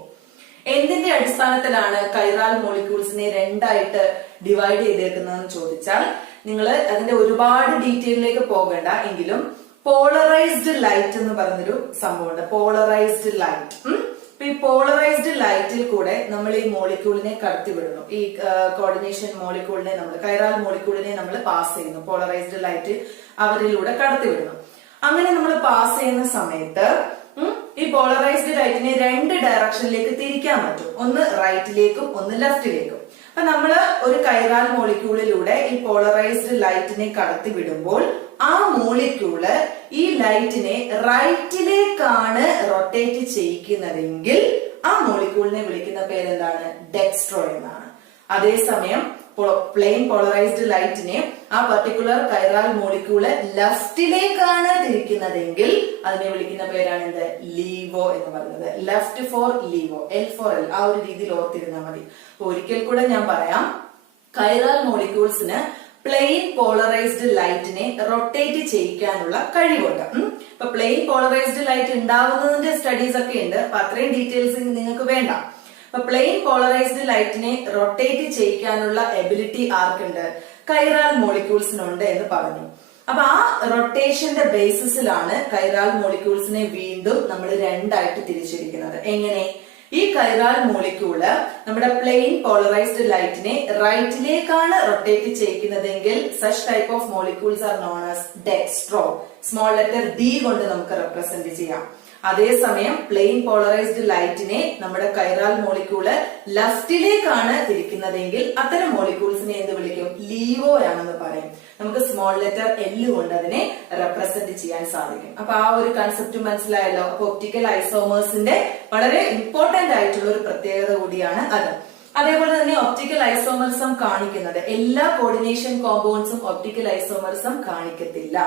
എന്തിന്റെ അടിസ്ഥാനത്തിലാണ് കൈറാൽ മോളിക്യൂൾസിനെ രണ്ടായിട്ട് ഡിവൈഡ് ചെയ്തേക്കുന്നതെന്ന് ചോദിച്ചാൽ നിങ്ങൾ അതിന്റെ ഒരുപാട് ഡീറ്റെയിലേക്ക് പോകണ്ട എങ്കിലും പോളറൈസ്ഡ് ലൈറ്റ് എന്ന് പറഞ്ഞൊരു സംഭവമുണ്ട്. Polarised light. ഈ പോളറൈസ്ഡ് ലൈറ്റിൽ കൂടെ നമ്മൾ ഈ മോളിക്യൂളിനെ കടത്തിവിടുന്നു. ഈ കോർഡിനേഷൻ മോളിക്യൂളിനെ നമ്മൾ കൈറാൽ മോളിക്യൂളിനെ നമ്മൾ പാസ് ചെയ്യുന്നു. പോളറൈസ്ഡ് ലൈറ്റ് അവരിലൂടെ കടത്തിവിടുന്നു. അങ്ങനെ നമ്മൾ പാസ് ചെയ്യുന്ന സമയത്ത് ഈ പോളറൈസ്ഡ് ലൈറ്റിനെ രണ്ട് ഡയറക്ഷനിലേക്ക് തിരിക്കാൻ പറ്റും. ഒന്ന് റൈറ്റിലേക്കും ഒന്ന് ലെഫ്റ്റിലേക്കും. അപ്പൊ നമ്മള് ഒരു കൈറാൽ മോളിക്യൂളിലൂടെ ഈ പോളറൈസ്ഡ് ലൈറ്റിനെ കടത്തി വിടുമ്പോൾ ആ മോളിക്യൂള് ഈ ലൈറ്റിനെ റൈറ്റിലേക്കാണ് റൊട്ടേറ്റ് ചെയ്യിക്കുന്നതെങ്കിൽ ആ മോളിക്യൂളിനെ വിളിക്കുന്ന പേരെന്താണ്? ഡെക്സ്ട്രോ എന്നാണ്. അതേസമയം പ്ലെയിൻ പോളറൈസ്ഡ് ലൈറ്റിനെ ആ പർട്ടിക്കുലർ കൈറാൽ മോളിക്യൂള് ലെഫ്റ്റിലേക്കാണ് തിരിക്കുന്നതെങ്കിൽ അതിനെ വിളിക്കുന്ന പേരാണ് എന്ത്? ലീവോ എന്ന് പറയുന്നത്. Left for laevo, L for L. ആ ഒരു രീതിയിൽ ഓർത്തിരുന്നാൽ മതി. ഒരിക്കൽ കൂടെ ഞാൻ പറയാം. കൈറാൽ മോളിക്യൂൾസിന് പ്ലെയിൻ പോളറൈസ്ഡ് ലൈറ്റിനെ റൊട്ടേറ്റ് ചെയ്യിക്കാനുള്ള കഴിവുണ്ട്. ഇപ്പൊ പ്ലെയിൻ പോളറൈസ്ഡ് ലൈറ്റ് ഉണ്ടാവുന്നതിന്റെ സ്റ്റഡീസ് ഒക്കെ ഉണ്ട്. അപ്പൊ അത്രയും ഡീറ്റെയിൽസ് നിങ്ങൾക്ക് വേണ്ട. അപ്പൊ പ്ലെയിൻ പോളറൈസ്ഡ് ലൈറ്റിനെ റൊട്ടേറ്റ് ചെയ്യിക്കാനുള്ള എബിലിറ്റി ആർക്കുണ്ട്? കൈറാൽ മോളിക്യൂൾസിനുണ്ട് എന്ന് പറഞ്ഞു. അപ്പൊ ആ റൊട്ടേഷന്റെ ബേസിസിലാണ് കൈറാൽ മോളിക്യൂൾസിനെ വീണ്ടും നമ്മൾ രണ്ടായിട്ട് തിരിച്ചിരിക്കുന്നത്. എങ്ങനെ? ഈ കൈറാൽ മോളിക്യൂള് നമ്മുടെ പ്ലെയിൻ പോളറൈസ്ഡ് ലൈറ്റിനെ റൈറ്റിലേക്കാണ് റൊട്ടേറ്റ് ചെയ്യിക്കുന്നതെങ്കിൽ such type of molecules are known as dextro. Small letter D കൊണ്ട് നമുക്ക് റെപ്രസെന്റ് ചെയ്യാം. അതേസമയം പ്ലെയിൻ പോളറൈസ്ഡ് ലൈറ്റിനെ നമ്മുടെ കൈറാൽ മോളിക്യൂള് ലെഫ്റ്റിലേക്കാണ് തിരിക്കുന്നതെങ്കിൽ അത്തരം മോളിക്യൂൾസിനെ എന്ത് വിളിക്കും? ലീവോ ആണെന്ന് പറയും. നമുക്ക് സ്മോൾ ലെറ്റർ എൽ കൊണ്ട് അതിനെ റെപ്രസെന്റ് ചെയ്യാൻ സാധിക്കും. അപ്പൊ ആ ഒരു കൺസെപ്റ്റ് മനസ്സിലായല്ലോ. അപ്പൊ ഒപ്റ്റിക്കൽ ഐസോമേഴ്സിന്റെ വളരെ ഇമ്പോർട്ടന്റ് ആയിട്ടുള്ള ഒരു പ്രത്യേകത കൂടിയാണ് അത്. അതേപോലെ തന്നെ ഒപ്റ്റിക്കൽ ഐസോമറിസം കാണിക്കുന്നത് എല്ലാ കോർഡിനേഷൻ കോമ്പൗണ്ട്സും ഒപ്റ്റിക്കൽ ഐസോമറിസം കാണിക്കത്തില്ല.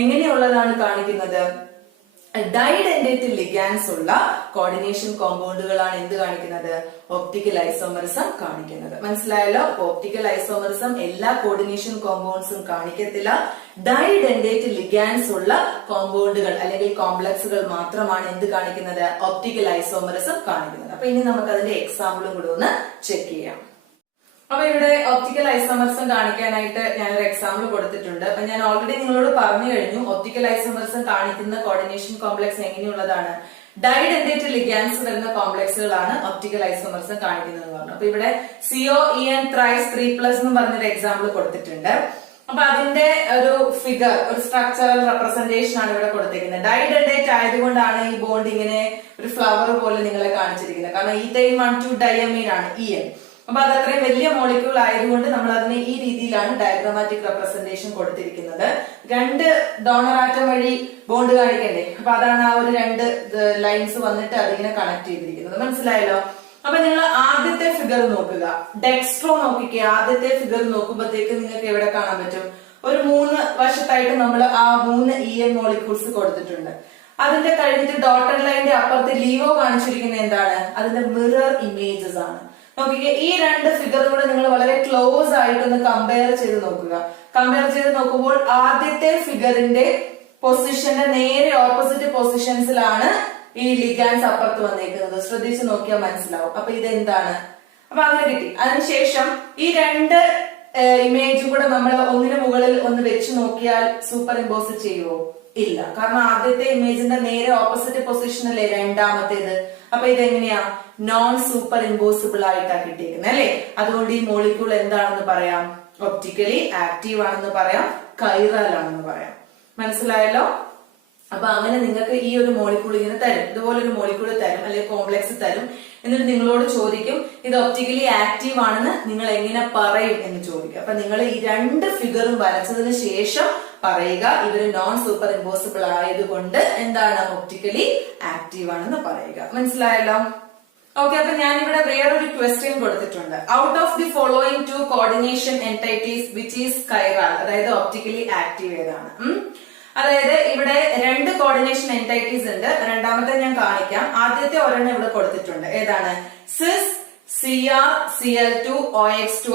എങ്ങനെയുള്ളതാണ് കാണിക്കുന്നത്? ഡൈഡെന്റേറ്റ് ലിഗാൻസ് ഉള്ള കോർഡിനേഷൻ കോമ്പൗണ്ടുകളാണ് എന്ത് കാണിക്കുന്നത്? ഒപ്റ്റിക്കൽ ഐസോമറിസം കാണിക്കുന്നത്. മനസ്സിലായല്ലോ. ഒപ്റ്റിക്കൽ ഐസോമറിസം എല്ലാ കോർഡിനേഷൻ കോമ്പൗണ്ട്സും കാണിക്കത്തില്ല. ഡൈഡെന്റേറ്റ് ലിഗാൻസ് ഉള്ള കോമ്പൗണ്ടുകൾ അല്ലെങ്കിൽ കോംപ്ലക്സുകൾ മാത്രമാണ് എന്ത് കാണിക്കുന്നത്? ഒപ്റ്റിക്കൽ ഐസോമറിസം കാണിക്കുന്നത്. അപ്പൊ ഇനി നമുക്ക് അതിന്റെ എക്സാമ്പിളും കൂടെ ഒന്ന് ചെക്ക് ചെയ്യാം. അപ്പൊ ഇവിടെ ഒപ്റ്റിക്കൽ ഐസോമറിസം കാണിക്കാനായിട്ട് ഞാനൊരു എക്സാമ്പിൾ കൊടുത്തിട്ടുണ്ട്. അപ്പൊ ഞാൻ ഓൾറെഡി നിങ്ങളോട് പറഞ്ഞു കഴിഞ്ഞു ഒപ്റ്റിക്കൽ ഐസോമറിസം കാണിക്കുന്ന കോർഡിനേഷൻ കോംപ്ലക്സ് എങ്ങനെയുള്ളതാണ്? ഡൈഡെന്റേറ്റ് ലിഗാൻസ് വരുന്ന കോംപ്ലക്സുകളാണ് ഒപ്റ്റിക്കൽ ഐസോമറിസം കാണിക്കുന്നത് എന്ന് പറഞ്ഞു. അപ്പൊ ഇവിടെ COEN ത്രൈസ് 3+ എന്ന് പറഞ്ഞൊരു എക്സാമ്പിൾ കൊടുത്തിട്ടുണ്ട്. അപ്പൊ അതിന്റെ ഒരു ഫിഗർ, ഒരു സ്ട്രക്ചറൽ റെപ്രസെന്റേഷൻ ആണ് ഇവിടെ കൊടുത്തിരിക്കുന്നത്. ഡൈഡെന്റേറ്റ് ആയതുകൊണ്ടാണ് ഈ ബോണ്ട് ഇങ്ങനെ ഒരു ഫ്ലവർ പോലെ നിങ്ങളെ കാണിച്ചിരിക്കുന്നത്. കാരണം ഈതൈൻ 1,2 ഡയമീൻ ആണ് EN. അപ്പൊ അത് അത്രയും വലിയ മോളിക്യൂൾ ആയതുകൊണ്ട് നമ്മൾ അതിനെ ഈ രീതിയിലാണ് ഡയഗ്രമാറ്റിക് റെപ്രസെന്റേഷൻ കൊടുത്തിരിക്കുന്നത്. രണ്ട് ഡോണർ ആറ്റം വഴി ബോണ്ട് കാണിക്കണ്ടേ? അപ്പൊ അതാണ് ആ ഒരു രണ്ട് ലൈൻസ് വന്നിട്ട് അതിങ്ങനെ കണക്ട് ചെയ്തിരിക്കുന്നത്. മനസ്സിലായല്ലോ. അപ്പൊ നിങ്ങൾ ആദ്യത്തെ ഫിഗർ നോക്കുക. ഡെക്സ്ട്രോ നോക്കിക്കേ. ആദ്യത്തെ ഫിഗർ നോക്കുമ്പോഴത്തേക്ക് നിങ്ങൾക്ക് എവിടെ കാണാൻ പറ്റും? ഒരു 3 വശത്തായിട്ട് നമ്മൾ ആ 3 EN മോളിക്യൂൾസ് കൊടുത്തിട്ടുണ്ട്. അതിന്റെ കഴിഞ്ഞിട്ട് ഡോട്ടഡ് ലൈനിന്റെ അപ്പുറത്ത് ലീവോ കാണിച്ചിരിക്കുന്നത് എന്താണ്? അതിന്റെ മിറർ ഇമേജസ് ആണ്. നോക്കിക്കേ, ഈ രണ്ട് ഫിഗർ കൂടെ നിങ്ങൾ വളരെ ക്ലോസ് ആയിട്ടൊന്ന് കമ്പയർ ചെയ്ത് നോക്കുക. കമ്പയർ ചെയ്ത് നോക്കുമ്പോൾ ആദ്യത്തെ ഫിഗറിന്റെ പൊസിഷന്റെ നേരെ ഓപ്പോസിറ്റ് പൊസിഷൻസിലാണ് ഈ ലിഗാൻസ് അപ്പുറത്ത് വന്നേക്കുന്നത്. ശ്രദ്ധിച്ച് നോക്കിയാൽ മനസ്സിലാവും. അപ്പൊ ഇതെന്താണ്? അപ്പൊ അങ്ങനെ കിട്ടി. അതിനുശേഷം ഈ രണ്ട് ഇമേജും കൂടെ നമ്മൾ ഒന്നിനു മുകളിൽ ഒന്ന് വെച്ച് നോക്കിയാൽ സൂപ്പർ ഇമ്പോസ് ചെയ്യുമോ? ഇല്ല. കാരണം ആദ്യത്തെ ഇമേജിന്റെ നേരെ ഓപ്പോസിറ്റ് പൊസിഷൻ അല്ലേ രണ്ടാമത്തേത്. അപ്പൊ ഇതെങ്ങനെയാ? നോൺ സൂപ്പർ ഇമ്പോസിബിൾ ആയിട്ടാണ് കിട്ടിയിരിക്കുന്നത് അല്ലെ. അതുകൊണ്ട് ഈ മോളിക്യൂൾ എന്താണെന്ന് പറയാം? ഒപ്റ്റിക്കലി ആക്റ്റീവ് ആണെന്ന് പറയാം, കൈറൽ ആണെന്ന് പറയാം. മനസ്സിലായല്ലോ? അപ്പൊ അങ്ങനെ നിങ്ങൾക്ക് ഈ ഒരു മോളിക്യൂൾ ഇങ്ങനെ തരും, ഇതുപോലെ ഒരു മോളിക്യൂൾ തരും അല്ലെങ്കിൽ കോംപ്ലക്സ് തരും. എന്നിട്ട് നിങ്ങളോട് ചോദിക്കും ഇത് ഒപ്റ്റിക്കലി ആക്റ്റീവ് ആണെന്ന് നിങ്ങൾ എങ്ങനെ പറയും എന്ന് ചോദിക്കും. അപ്പൊ നിങ്ങൾ ഈ രണ്ട് ഫിഗറും വരച്ചതിന് ശേഷം പറയുക ഇവര് നോൺ സൂപ്പർ ഇമ്പോസിബിൾ ആയതുകൊണ്ട് എന്താണ് ഒപ്റ്റിക്കലി ആക്റ്റീവ് ആണെന്ന് പറയുക. മനസ്സിലായല്ലോ? ഓക്കെ, അപ്പൊ ഞാനിവിടെ വേറൊരു ക്വസ്റ്റ്യൻ കൊടുത്തിട്ടുണ്ട്. Out of the following to coordination entities which is കൈറാൽ, അതായത് ഒപ്റ്റിക്കലി ആക്റ്റീവ് ഏതാണ്? അതായത് ഇവിടെ രണ്ട് കോർഡിനേഷൻ എൻറ്റൈറ്റീസ് ഉണ്ട്. രണ്ടാമത്തെ ഞാൻ കാണിക്കാം. ആദ്യത്തെ ഒരെണ്ണം ഇവിടെ കൊടുത്തിട്ടുണ്ട്. ഏതാണ്? സിസ് CrCl2OX2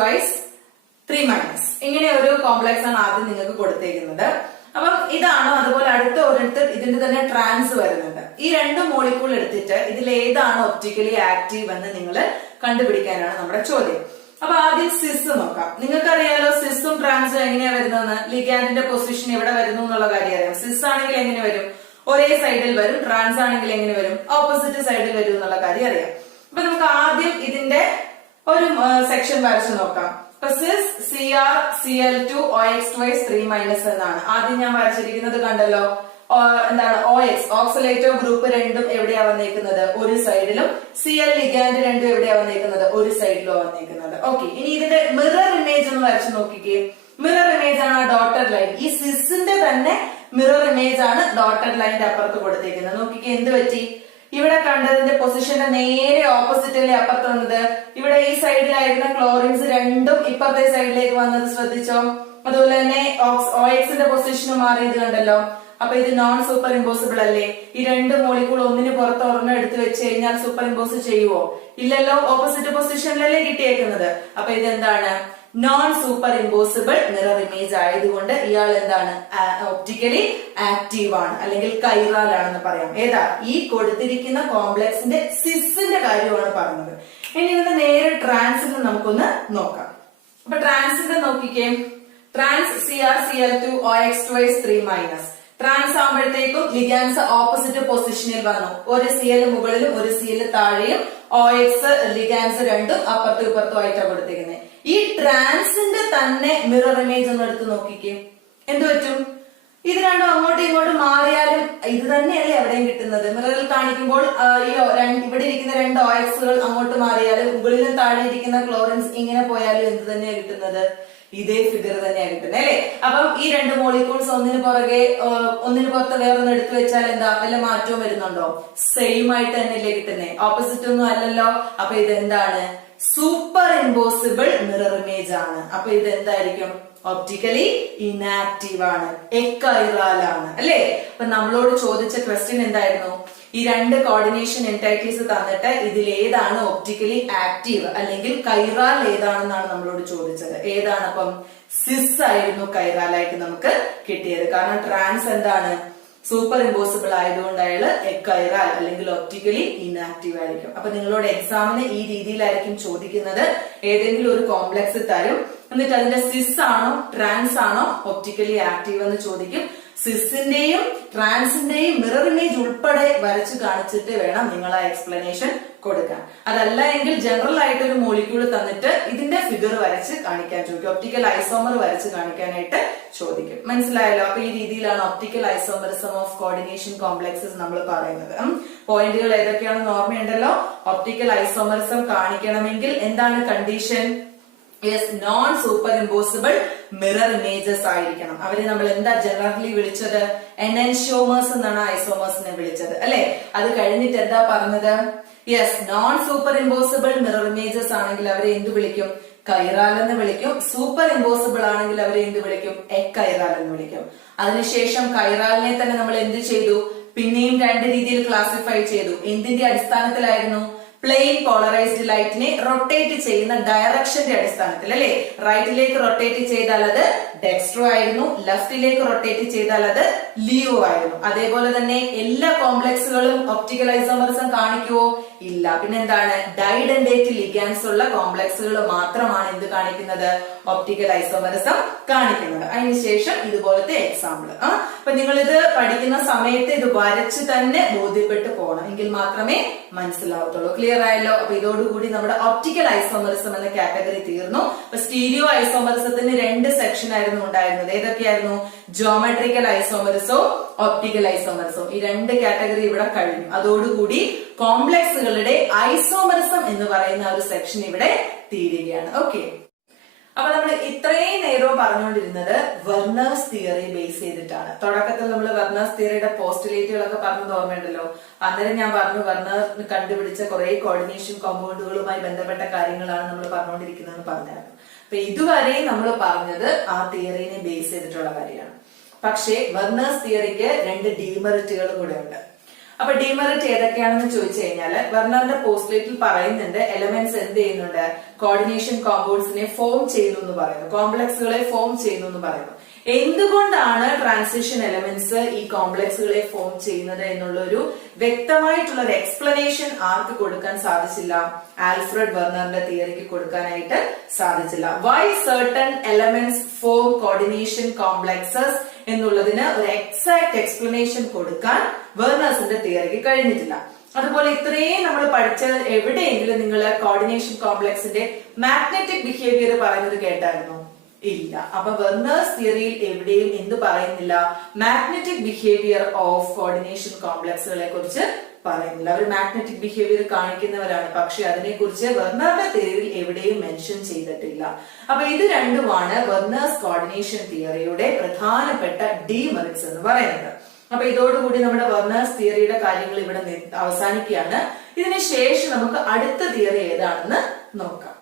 3- ഇങ്ങനെ ഒരു കോംപ്ലക്സ് ആണ് ആദ്യം നിങ്ങൾക്ക് കൊടുത്തേക്കുന്നത്. അപ്പം ഇതാണോ? അതുപോലെ അടുത്ത ഒരിടത്ത് ഇതിന്റെ തന്നെ ട്രാൻസ് വരുന്നുണ്ട്. ഈ രണ്ട് മോളിക്യൂൾ എടുത്തിട്ട് ഇതിൽ ഏതാണ് ഒപ്റ്റിക്കലി ആക്റ്റീവ് എന്ന് നിങ്ങൾ കണ്ടുപിടിക്കാനാണ് നമ്മുടെ ചോദ്യം. അപ്പൊ ആദ്യം സിസ് നോക്കാം. നിങ്ങൾക്കറിയാലോ സിസും ട്രാൻസും എങ്ങനെയാ വരുന്നതെന്ന്. ലിഗാൻഡിന്റെ പൊസിഷൻ എവിടെ വരുന്നു എന്നുള്ള കാര്യം അറിയാം. സിസ് ആണെങ്കിൽ എങ്ങനെ വരും? ഒരേ സൈഡിൽ വരും. ട്രാൻസ് ആണെങ്കിൽ എങ്ങനെ വരും? ഓപ്പോസിറ്റ് സൈഡിൽ വരും എന്നുള്ള കാര്യം അറിയാം. അപ്പൊ നമുക്ക് ആദ്യം ഇതിന്റെ ഒരു സെക്ഷൻ വരച്ചു നോക്കാം. സിസ് CrCl2OX2 3- എന്നാണ് ആദ്യം ഞാൻ വരച്ചിരിക്കുന്നത്. കണ്ടല്ലോ, എന്താണ് OX ഓക്സലേറ്റോ ഗ്രൂപ്പ് രണ്ടും എവിടെയാ വന്നേക്കുന്നത്? ഒരു സൈഡിലും. Cl ലിഗാൻഡ് രണ്ടും എവിടെയാ വന്നേക്കുന്നത്? ഒരു സൈഡിലോ വന്നേക്കുന്നത്. ഓക്കെ, ഇനി ഇതിന്റെ മിറർ ഇമേജ് ഒന്ന് വരച്ചു നോക്കിക്കേ. മിറർ ഇമേജ് ആണ് ഡോട്ടഡ് ലൈൻ. ഈ സിസിന്റെ തന്നെ മിറർ ഇമേജ് ആണ് ഡോട്ടഡ് ലൈനിന്റെ അപ്പുറത്ത് കൊടുത്തേക്കുന്നത്. നോക്കിക്കേ, എന്ത് പറ്റി? ഇവിടെ കണ്ടതിന്റെ പൊസിഷന്റെ നേരെ ഓപ്പോസിറ്റ് അല്ലേ അപ്പുറത്ത് വന്നത്? ഇവിടെ ഈ സൈഡിലായിരുന്ന ക്ലോറിൻസ് രണ്ടും ഇപ്പുറത്തെ സൈഡിലേക്ക് വന്നത് ശ്രദ്ധിച്ചോ? അതുപോലെ തന്നെ OXന്റെ പൊസിഷന് മാറിയത് കണ്ടല്ലോ. അപ്പൊ ഇത് നോൺ സൂപ്പർ ഇമ്പോസിബിൾ അല്ലേ? ഈ രണ്ട് മോളിക്കൂൾ ഒന്നിന് പുറത്ത് ഒരെണ്ണം എടുത്തു വെച്ച് കഴിഞ്ഞാൽ സൂപ്പർ ഇമ്പോസ് ചെയ്യുവോ? ഇല്ലല്ലോ, ഓപ്പോസിറ്റ് പൊസിഷനിലല്ലേ കിട്ടിയേക്കുന്നത്. അപ്പൊ ഇതെന്താണ്? Non superimposable mirror image ആയതുകൊണ്ട് ഇയാൾ എന്താണ്? ഒപ്റ്റിക്കലി ആക്റ്റീവ് ആണ്, അല്ലെങ്കിൽ കൈറാൽ ആണെന്ന് പറയാം. ഏതാ? ഈ കൊടുത്തിരിക്കുന്ന കോംപ്ലക്സിന്റെ സിസിന്റെ കാര്യമാണ് പറഞ്ഞത്. ഇനി ഇതിന്റെ നേരെ ട്രാൻസിന്റെ നമുക്കൊന്ന് നോക്കാം. അപ്പൊ ട്രാൻസിന്റെ നോക്കിക്കേ. ട്രാൻസ് CrCl2OX2 3- ട്രാൻസ് ആകുമ്പോഴത്തേക്കും ലിഗാൻസ് ഓപ്പോസിറ്റ് പൊസിഷനിൽ വന്നു. ഒരു Cl മുകളിലും ഒരു Cl താഴെയും. OX ലിഗാൻസ് രണ്ടും അപ്പുറത്തും ഇപ്പുറത്തും ആയിട്ടാണ് കൊടുത്തിരിക്കുന്നത്. ഈ ട്രാൻസിന്റെ തന്നെ മിറർ ഇമേജ് ഒന്ന് എടുത്ത് നോക്കിക്കേ. എന്ത് പറ്റും? ഇത് രണ്ടും അങ്ങോട്ടും ഇങ്ങോട്ടും മാറിയാലും ഇത് തന്നെയല്ലേ എവിടെയും കിട്ടുന്നത്? മിററിൽ കാണിക്കുമ്പോൾ ഇവിടെ ഇരിക്കുന്ന രണ്ട് OXകൾ അങ്ങോട്ട് മാറിയാലും മുകളിലും താഴെ ഇരിക്കുന്ന ക്ലോറിൻസ് ഇങ്ങനെ പോയാലും എന്ത് തന്നെയാണ് കിട്ടുന്നത്? ഇതേ ഫിഗർ തന്നെയാണ് കിട്ടുന്നത് അല്ലെ? അപ്പം ഈ രണ്ട് മോളിക്യൂൾസ് ഒന്നിന് പുറത്ത് വേറൊന്ന് എടുത്തു വെച്ചാൽ എന്താ വല്ല മാറ്റവും വരുന്നുണ്ടോ? സെയിം ആയിട്ട് തന്നെയല്ലേ കിട്ടുന്നേ, ഓപ്പോസിറ്റ് ഒന്നും അല്ലല്ലോ. അപ്പൊ ഇതെന്താണ്? സൂപ്പർ ഇമ്പോസിബിൾ മിറർ ഇമേജ് ആണ്. അപ്പൊ ഇത് എന്തായിരിക്കും? ഒപ്റ്റിക്കലി ഇനാക്റ്റീവ് ആണ്, എക്കൈറാൽ ആണ് അല്ലെ? അപ്പൊ നമ്മളോട് ചോദിച്ച ക്വസ്റ്റ്യൻ എന്തായിരുന്നു? ഈ രണ്ട് കോർഡിനേഷൻ എൻറ്റൈറ്റീസ് തന്നിട്ട് ഇതിൽ ഏതാണ് ഒപ്റ്റിക്കലി ആക്റ്റീവ് അല്ലെങ്കിൽ കൈറാൽ ഏതാണെന്നാണ് നമ്മളോട് ചോദിച്ചത്. ഏതാണ്? അപ്പം സിസ് ആയിരുന്നു കൈറാലായിട്ട് നമുക്ക് കിട്ടിയത്. കാരണം ട്രാൻസ് എന്താണ്? സൂപ്പർ ഇമ്പോസിബിൾ ആയതുകൊണ്ട് അയാള് എക്കൈറാൽ അല്ലെങ്കിൽ ഒപ്റ്റിക്കലി ഇനാക്റ്റീവ് ആയിരിക്കും. അപ്പൊ നിങ്ങളോട് എക്സാമിന് ഈ രീതിയിലായിരിക്കും ചോദിക്കുന്നത്. ഏതെങ്കിലും ഒരു കോംപ്ലക്സ് തരും, എന്നിട്ട് അതിന്റെ സിസ് ആണോ ട്രാൻസ് ആണോ ഒപ്റ്റിക്കലി ആക്റ്റീവ് എന്ന് ചോദിക്കും. സിസിന്റെയും ട്രാൻസിന്റെയും മിറർ ഇമേജ് ഉൾപ്പെടെ വരച്ചു കാണിച്ചിട്ട് വേണം നിങ്ങൾ ആ എക്സ്പ്ലനേഷൻ കൊടുക്കാൻ. അതല്ല എങ്കിൽ ജനറൽ ആയിട്ട് ഒരു മോളിക്യൂൾ തന്നിട്ട് ഇതിന്റെ ഫിഗർ വരച്ച് കാണിക്കാൻ ചോദിക്കും. ഒപ്റ്റിക്കൽ ഐസോമർ വരച്ച് കാണിക്കാനായിട്ട് ചോദിക്കും. മനസ്സിലായല്ലോ? അപ്പൊ ഈ രീതിയിലാണ് optical isomerism of coordination complexes നമ്മൾ പറയുന്നത്. പോയിന്റുകൾ ഏതൊക്കെയാണെന്ന് ഓർമ്മയുണ്ടല്ലോ? ഒപ്റ്റിക്കൽ ഐസോമറിസം കാണിക്കണമെങ്കിൽ എന്താണ് condition? Yes, non superimposable mirror images ആയിരിക്കണം. അവരെ നമ്മൾ എന്താ ജനറലി വിളിച്ചത്? എനൻഷ്യോമേഴ്സ് എന്നാണ് ഐസോമേഴ്സിനെ വിളിച്ചത് അല്ലെ? അത് കഴിഞ്ഞിട്ട് എന്താ പറഞ്ഞത്? Yes, non superimposable mirror images ആണെങ്കിൽ അവരെ എന്ത് വിളിക്കും? കൈറാൽ എന്ന് വിളിക്കും. സൂപ്പർ ഇമ്പോസിബിൾ ആണെങ്കിൽ അവരെ എന്ത് വിളിക്കും? എക്കൈറാൽ എന്ന് വിളിക്കും. അതിനുശേഷം കൈറാലിനെ തന്നെ നമ്മൾ എന്ത് ചെയ്തു? പിന്നെയും രണ്ട് രീതിയിൽ ക്ലാസിഫൈ ചെയ്തു. എന്തിന്റെ അടിസ്ഥാനത്തിലായിരുന്നു? പ്ലെയിൻ പോളറൈസ്ഡ് ലൈറ്റിനെ റൊട്ടേറ്റ് ചെയ്യുന്ന ഡയറക്ഷന്റെ അടിസ്ഥാനത്തിൽ അല്ലെ? റൈറ്റിലേക്ക് റൊട്ടേറ്റ് ചെയ്താൽ അത് ഡെക്സ്ട്രോ ആയിരുന്നു, ലെഫ്റ്റിലേക്ക് റൊട്ടേറ്റ് ചെയ്താൽ അത് ലിയോ ആയിരുന്നു. അതേപോലെ തന്നെ എല്ലാ കോംപ്ലക്സുകളും ഒപ്റ്റിക്കൽ ഐസോമറിസം കാണിക്കുവോ? ഇല്ല. പിന്നെന്താണ്? ഡൈഡന്റേറ്റ് ലിഗാൻസ് ഉള്ള കോംപ്ലക്സുകൾ മാത്രമാണ് എന്ത് കാണിക്കുന്നത്? ഒപ്റ്റിക്കൽ ഐസോമറിസം കാണിക്കുന്നത്. അതിനുശേഷം ഇതുപോലത്തെ എക്സാമ്പിൾ. അപ്പൊ നിങ്ങൾ ഇത് പഠിക്കുന്ന സമയത്ത് ഇത് വരച്ച് തന്നെ ബോധ്യപ്പെട്ടു പോകണം, എങ്കിൽ മാത്രമേ മനസ്സിലാവത്തുള്ളൂ. ക്ലിയർ ആയല്ലോ? അപ്പൊ ഇതോടുകൂടി നമ്മുടെ ഒപ്റ്റിക്കൽ ഐസോമറിസം എന്ന കാറ്റഗറി തീർന്നു. അപ്പൊ സ്റ്റീരിയോ ഐസോമറിസത്തിന് രണ്ട് സെക്ഷൻ ആയിരുന്നു ഉണ്ടായിരുന്നത്. ഏതൊക്കെയായിരുന്നു? ജോമെട്രിക്കൽ ഐസോമറിസവും ഒപ്റ്റിക്കൽ ഐസോമറിസവും. ഈ രണ്ട് കാറ്റഗറി ഇവിടെ കഴിഞ്ഞു. അതോടുകൂടി കോംപ്ലക്സുകളുടെ ഐസോമറിസം എന്ന് പറയുന്ന ഒരു സെക്ഷൻ ഇവിടെ തീരുകയാണ്. ഓക്കെ, അപ്പൊ നമ്മൾ ഇത്രയും നേരവും പറഞ്ഞുകൊണ്ടിരുന്നത് വെർണേഴ്സ് തിയറി ബേസ് ചെയ്തിട്ടാണ്. തുടക്കത്തിൽ നമ്മൾ വെർണേഴ്സ് തിയറിയുടെ പോസ്റ്റുലേറ്റുകളൊക്കെ പറഞ്ഞത് ഓർമ്മയുണ്ടല്ലോ. അന്നേരം ഞാൻ പറഞ്ഞു വെർണർ കണ്ടുപിടിച്ച കുറെ കോർഡിനേഷൻ കോമ്പൗണ്ടുകളുമായി ബന്ധപ്പെട്ട കാര്യങ്ങളാണ് നമ്മൾ പറഞ്ഞുകൊണ്ടിരിക്കുന്നതെന്ന് പറഞ്ഞായിരുന്നു. അപ്പൊ ഇതുവരെ നമ്മൾ പറഞ്ഞത് ആ തിയറിനെ ബേസ് ചെയ്തിട്ടുള്ള കാര്യമാണ്. പക്ഷേ വെർണേഴ്സ് തിയറിക്ക് രണ്ട് ഡീമെറിറ്റുകളും കൂടെ ഉണ്ട്. അപ്പൊ ഡീമെറിറ്റ് ഏതൊക്കെയാണെന്ന് ചോദിച്ചു കഴിഞ്ഞാല് വെർണറിന്റെ പോസ്റ്റുലേറ്റിൽ പറയുന്നുണ്ട് എലമെന്റ്സ് എന്ത് ചെയ്യുന്നുണ്ട്, കോർഡിനേഷൻ കോമ്പൗണ്ട്സിനെ ഫോം ചെയ്യുന്നു എന്ന് പറയുന്നു, കോംപ്ലക്സുകളെ ഫോം ചെയ്യുന്നു എന്ന് പറയുന്നു. എന്തുകൊണ്ടാണ് ട്രാൻസിഷൻ എലമെന്റ്സ് ഈ കോംപ്ലക്സുകളെ ഫോം ചെയ്യുന്നത് എന്നുള്ള ഒരു വ്യക്തമായിട്ടുള്ള ഒരു എക്സ്പ്ലനേഷൻ ആർക്ക് കൊടുക്കാൻ സാധിച്ചില്ല? ആൽഫ്രഡ് വെർണറിന്റെ തിയറിക്ക് കൊടുക്കാനായിട്ട് സാധിച്ചില്ല. Why certain elements form coordination complexes എന്നുള്ളതിന് ഒരു എക്സാക്ട് എക്സ്പ്ലനേഷൻ കൊടുക്കാൻ വെർണേഴ്സിന്റെ തിയറിക്ക് കഴിഞ്ഞിട്ടില്ല. അതുപോലെ ഇത്രയും നമ്മൾ പഠിച്ച എവിടെയെങ്കിലും നിങ്ങൾ കോർഡിനേഷൻ കോംപ്ലക്സിന്റെ മാഗ്നറ്റിക് ബിഹേവിയർ പറയുന്നത് കേട്ടായിരുന്നോ? ഇല്ല. അപ്പൊ വെർണേഴ്സ് തിയറിയിൽ എവിടെയും എന്ത് പറയുന്നില്ല? മാഗ്നറ്റിക് ബിഹേവിയർ ഓഫ് കോർഡിനേഷൻ കോംപ്ലക്സുകളെ കുറിച്ച് പറയുന്നില്ല. അവർ മാഗ്നറ്റിക് ബിഹേവിയർ കാണിക്കുന്നവരാണ്, പക്ഷെ അതിനെക്കുറിച്ച് വെർണറുടെ തിയറിയിൽ എവിടെയും മെൻഷൻ ചെയ്തിട്ടില്ല. അപ്പൊ ഇത് രണ്ടുമാണ് വെർണേഴ്സ് കോർഡിനേഷൻ തിയറിയുടെ പ്രധാനപ്പെട്ട ഡീമെറിറ്റ്സ് എന്ന് പറയുന്നത്. അപ്പൊ ഇതോടുകൂടി നമ്മുടെ വെർണേഴ്സ് തിയറിയുടെ കാര്യങ്ങൾ ഇവിടെ അവസാനിക്കുകയാണ്. ഇതിന് ശേഷം നമുക്ക് അടുത്ത തിയറി ഏതാണെന്ന് നോക്കാം.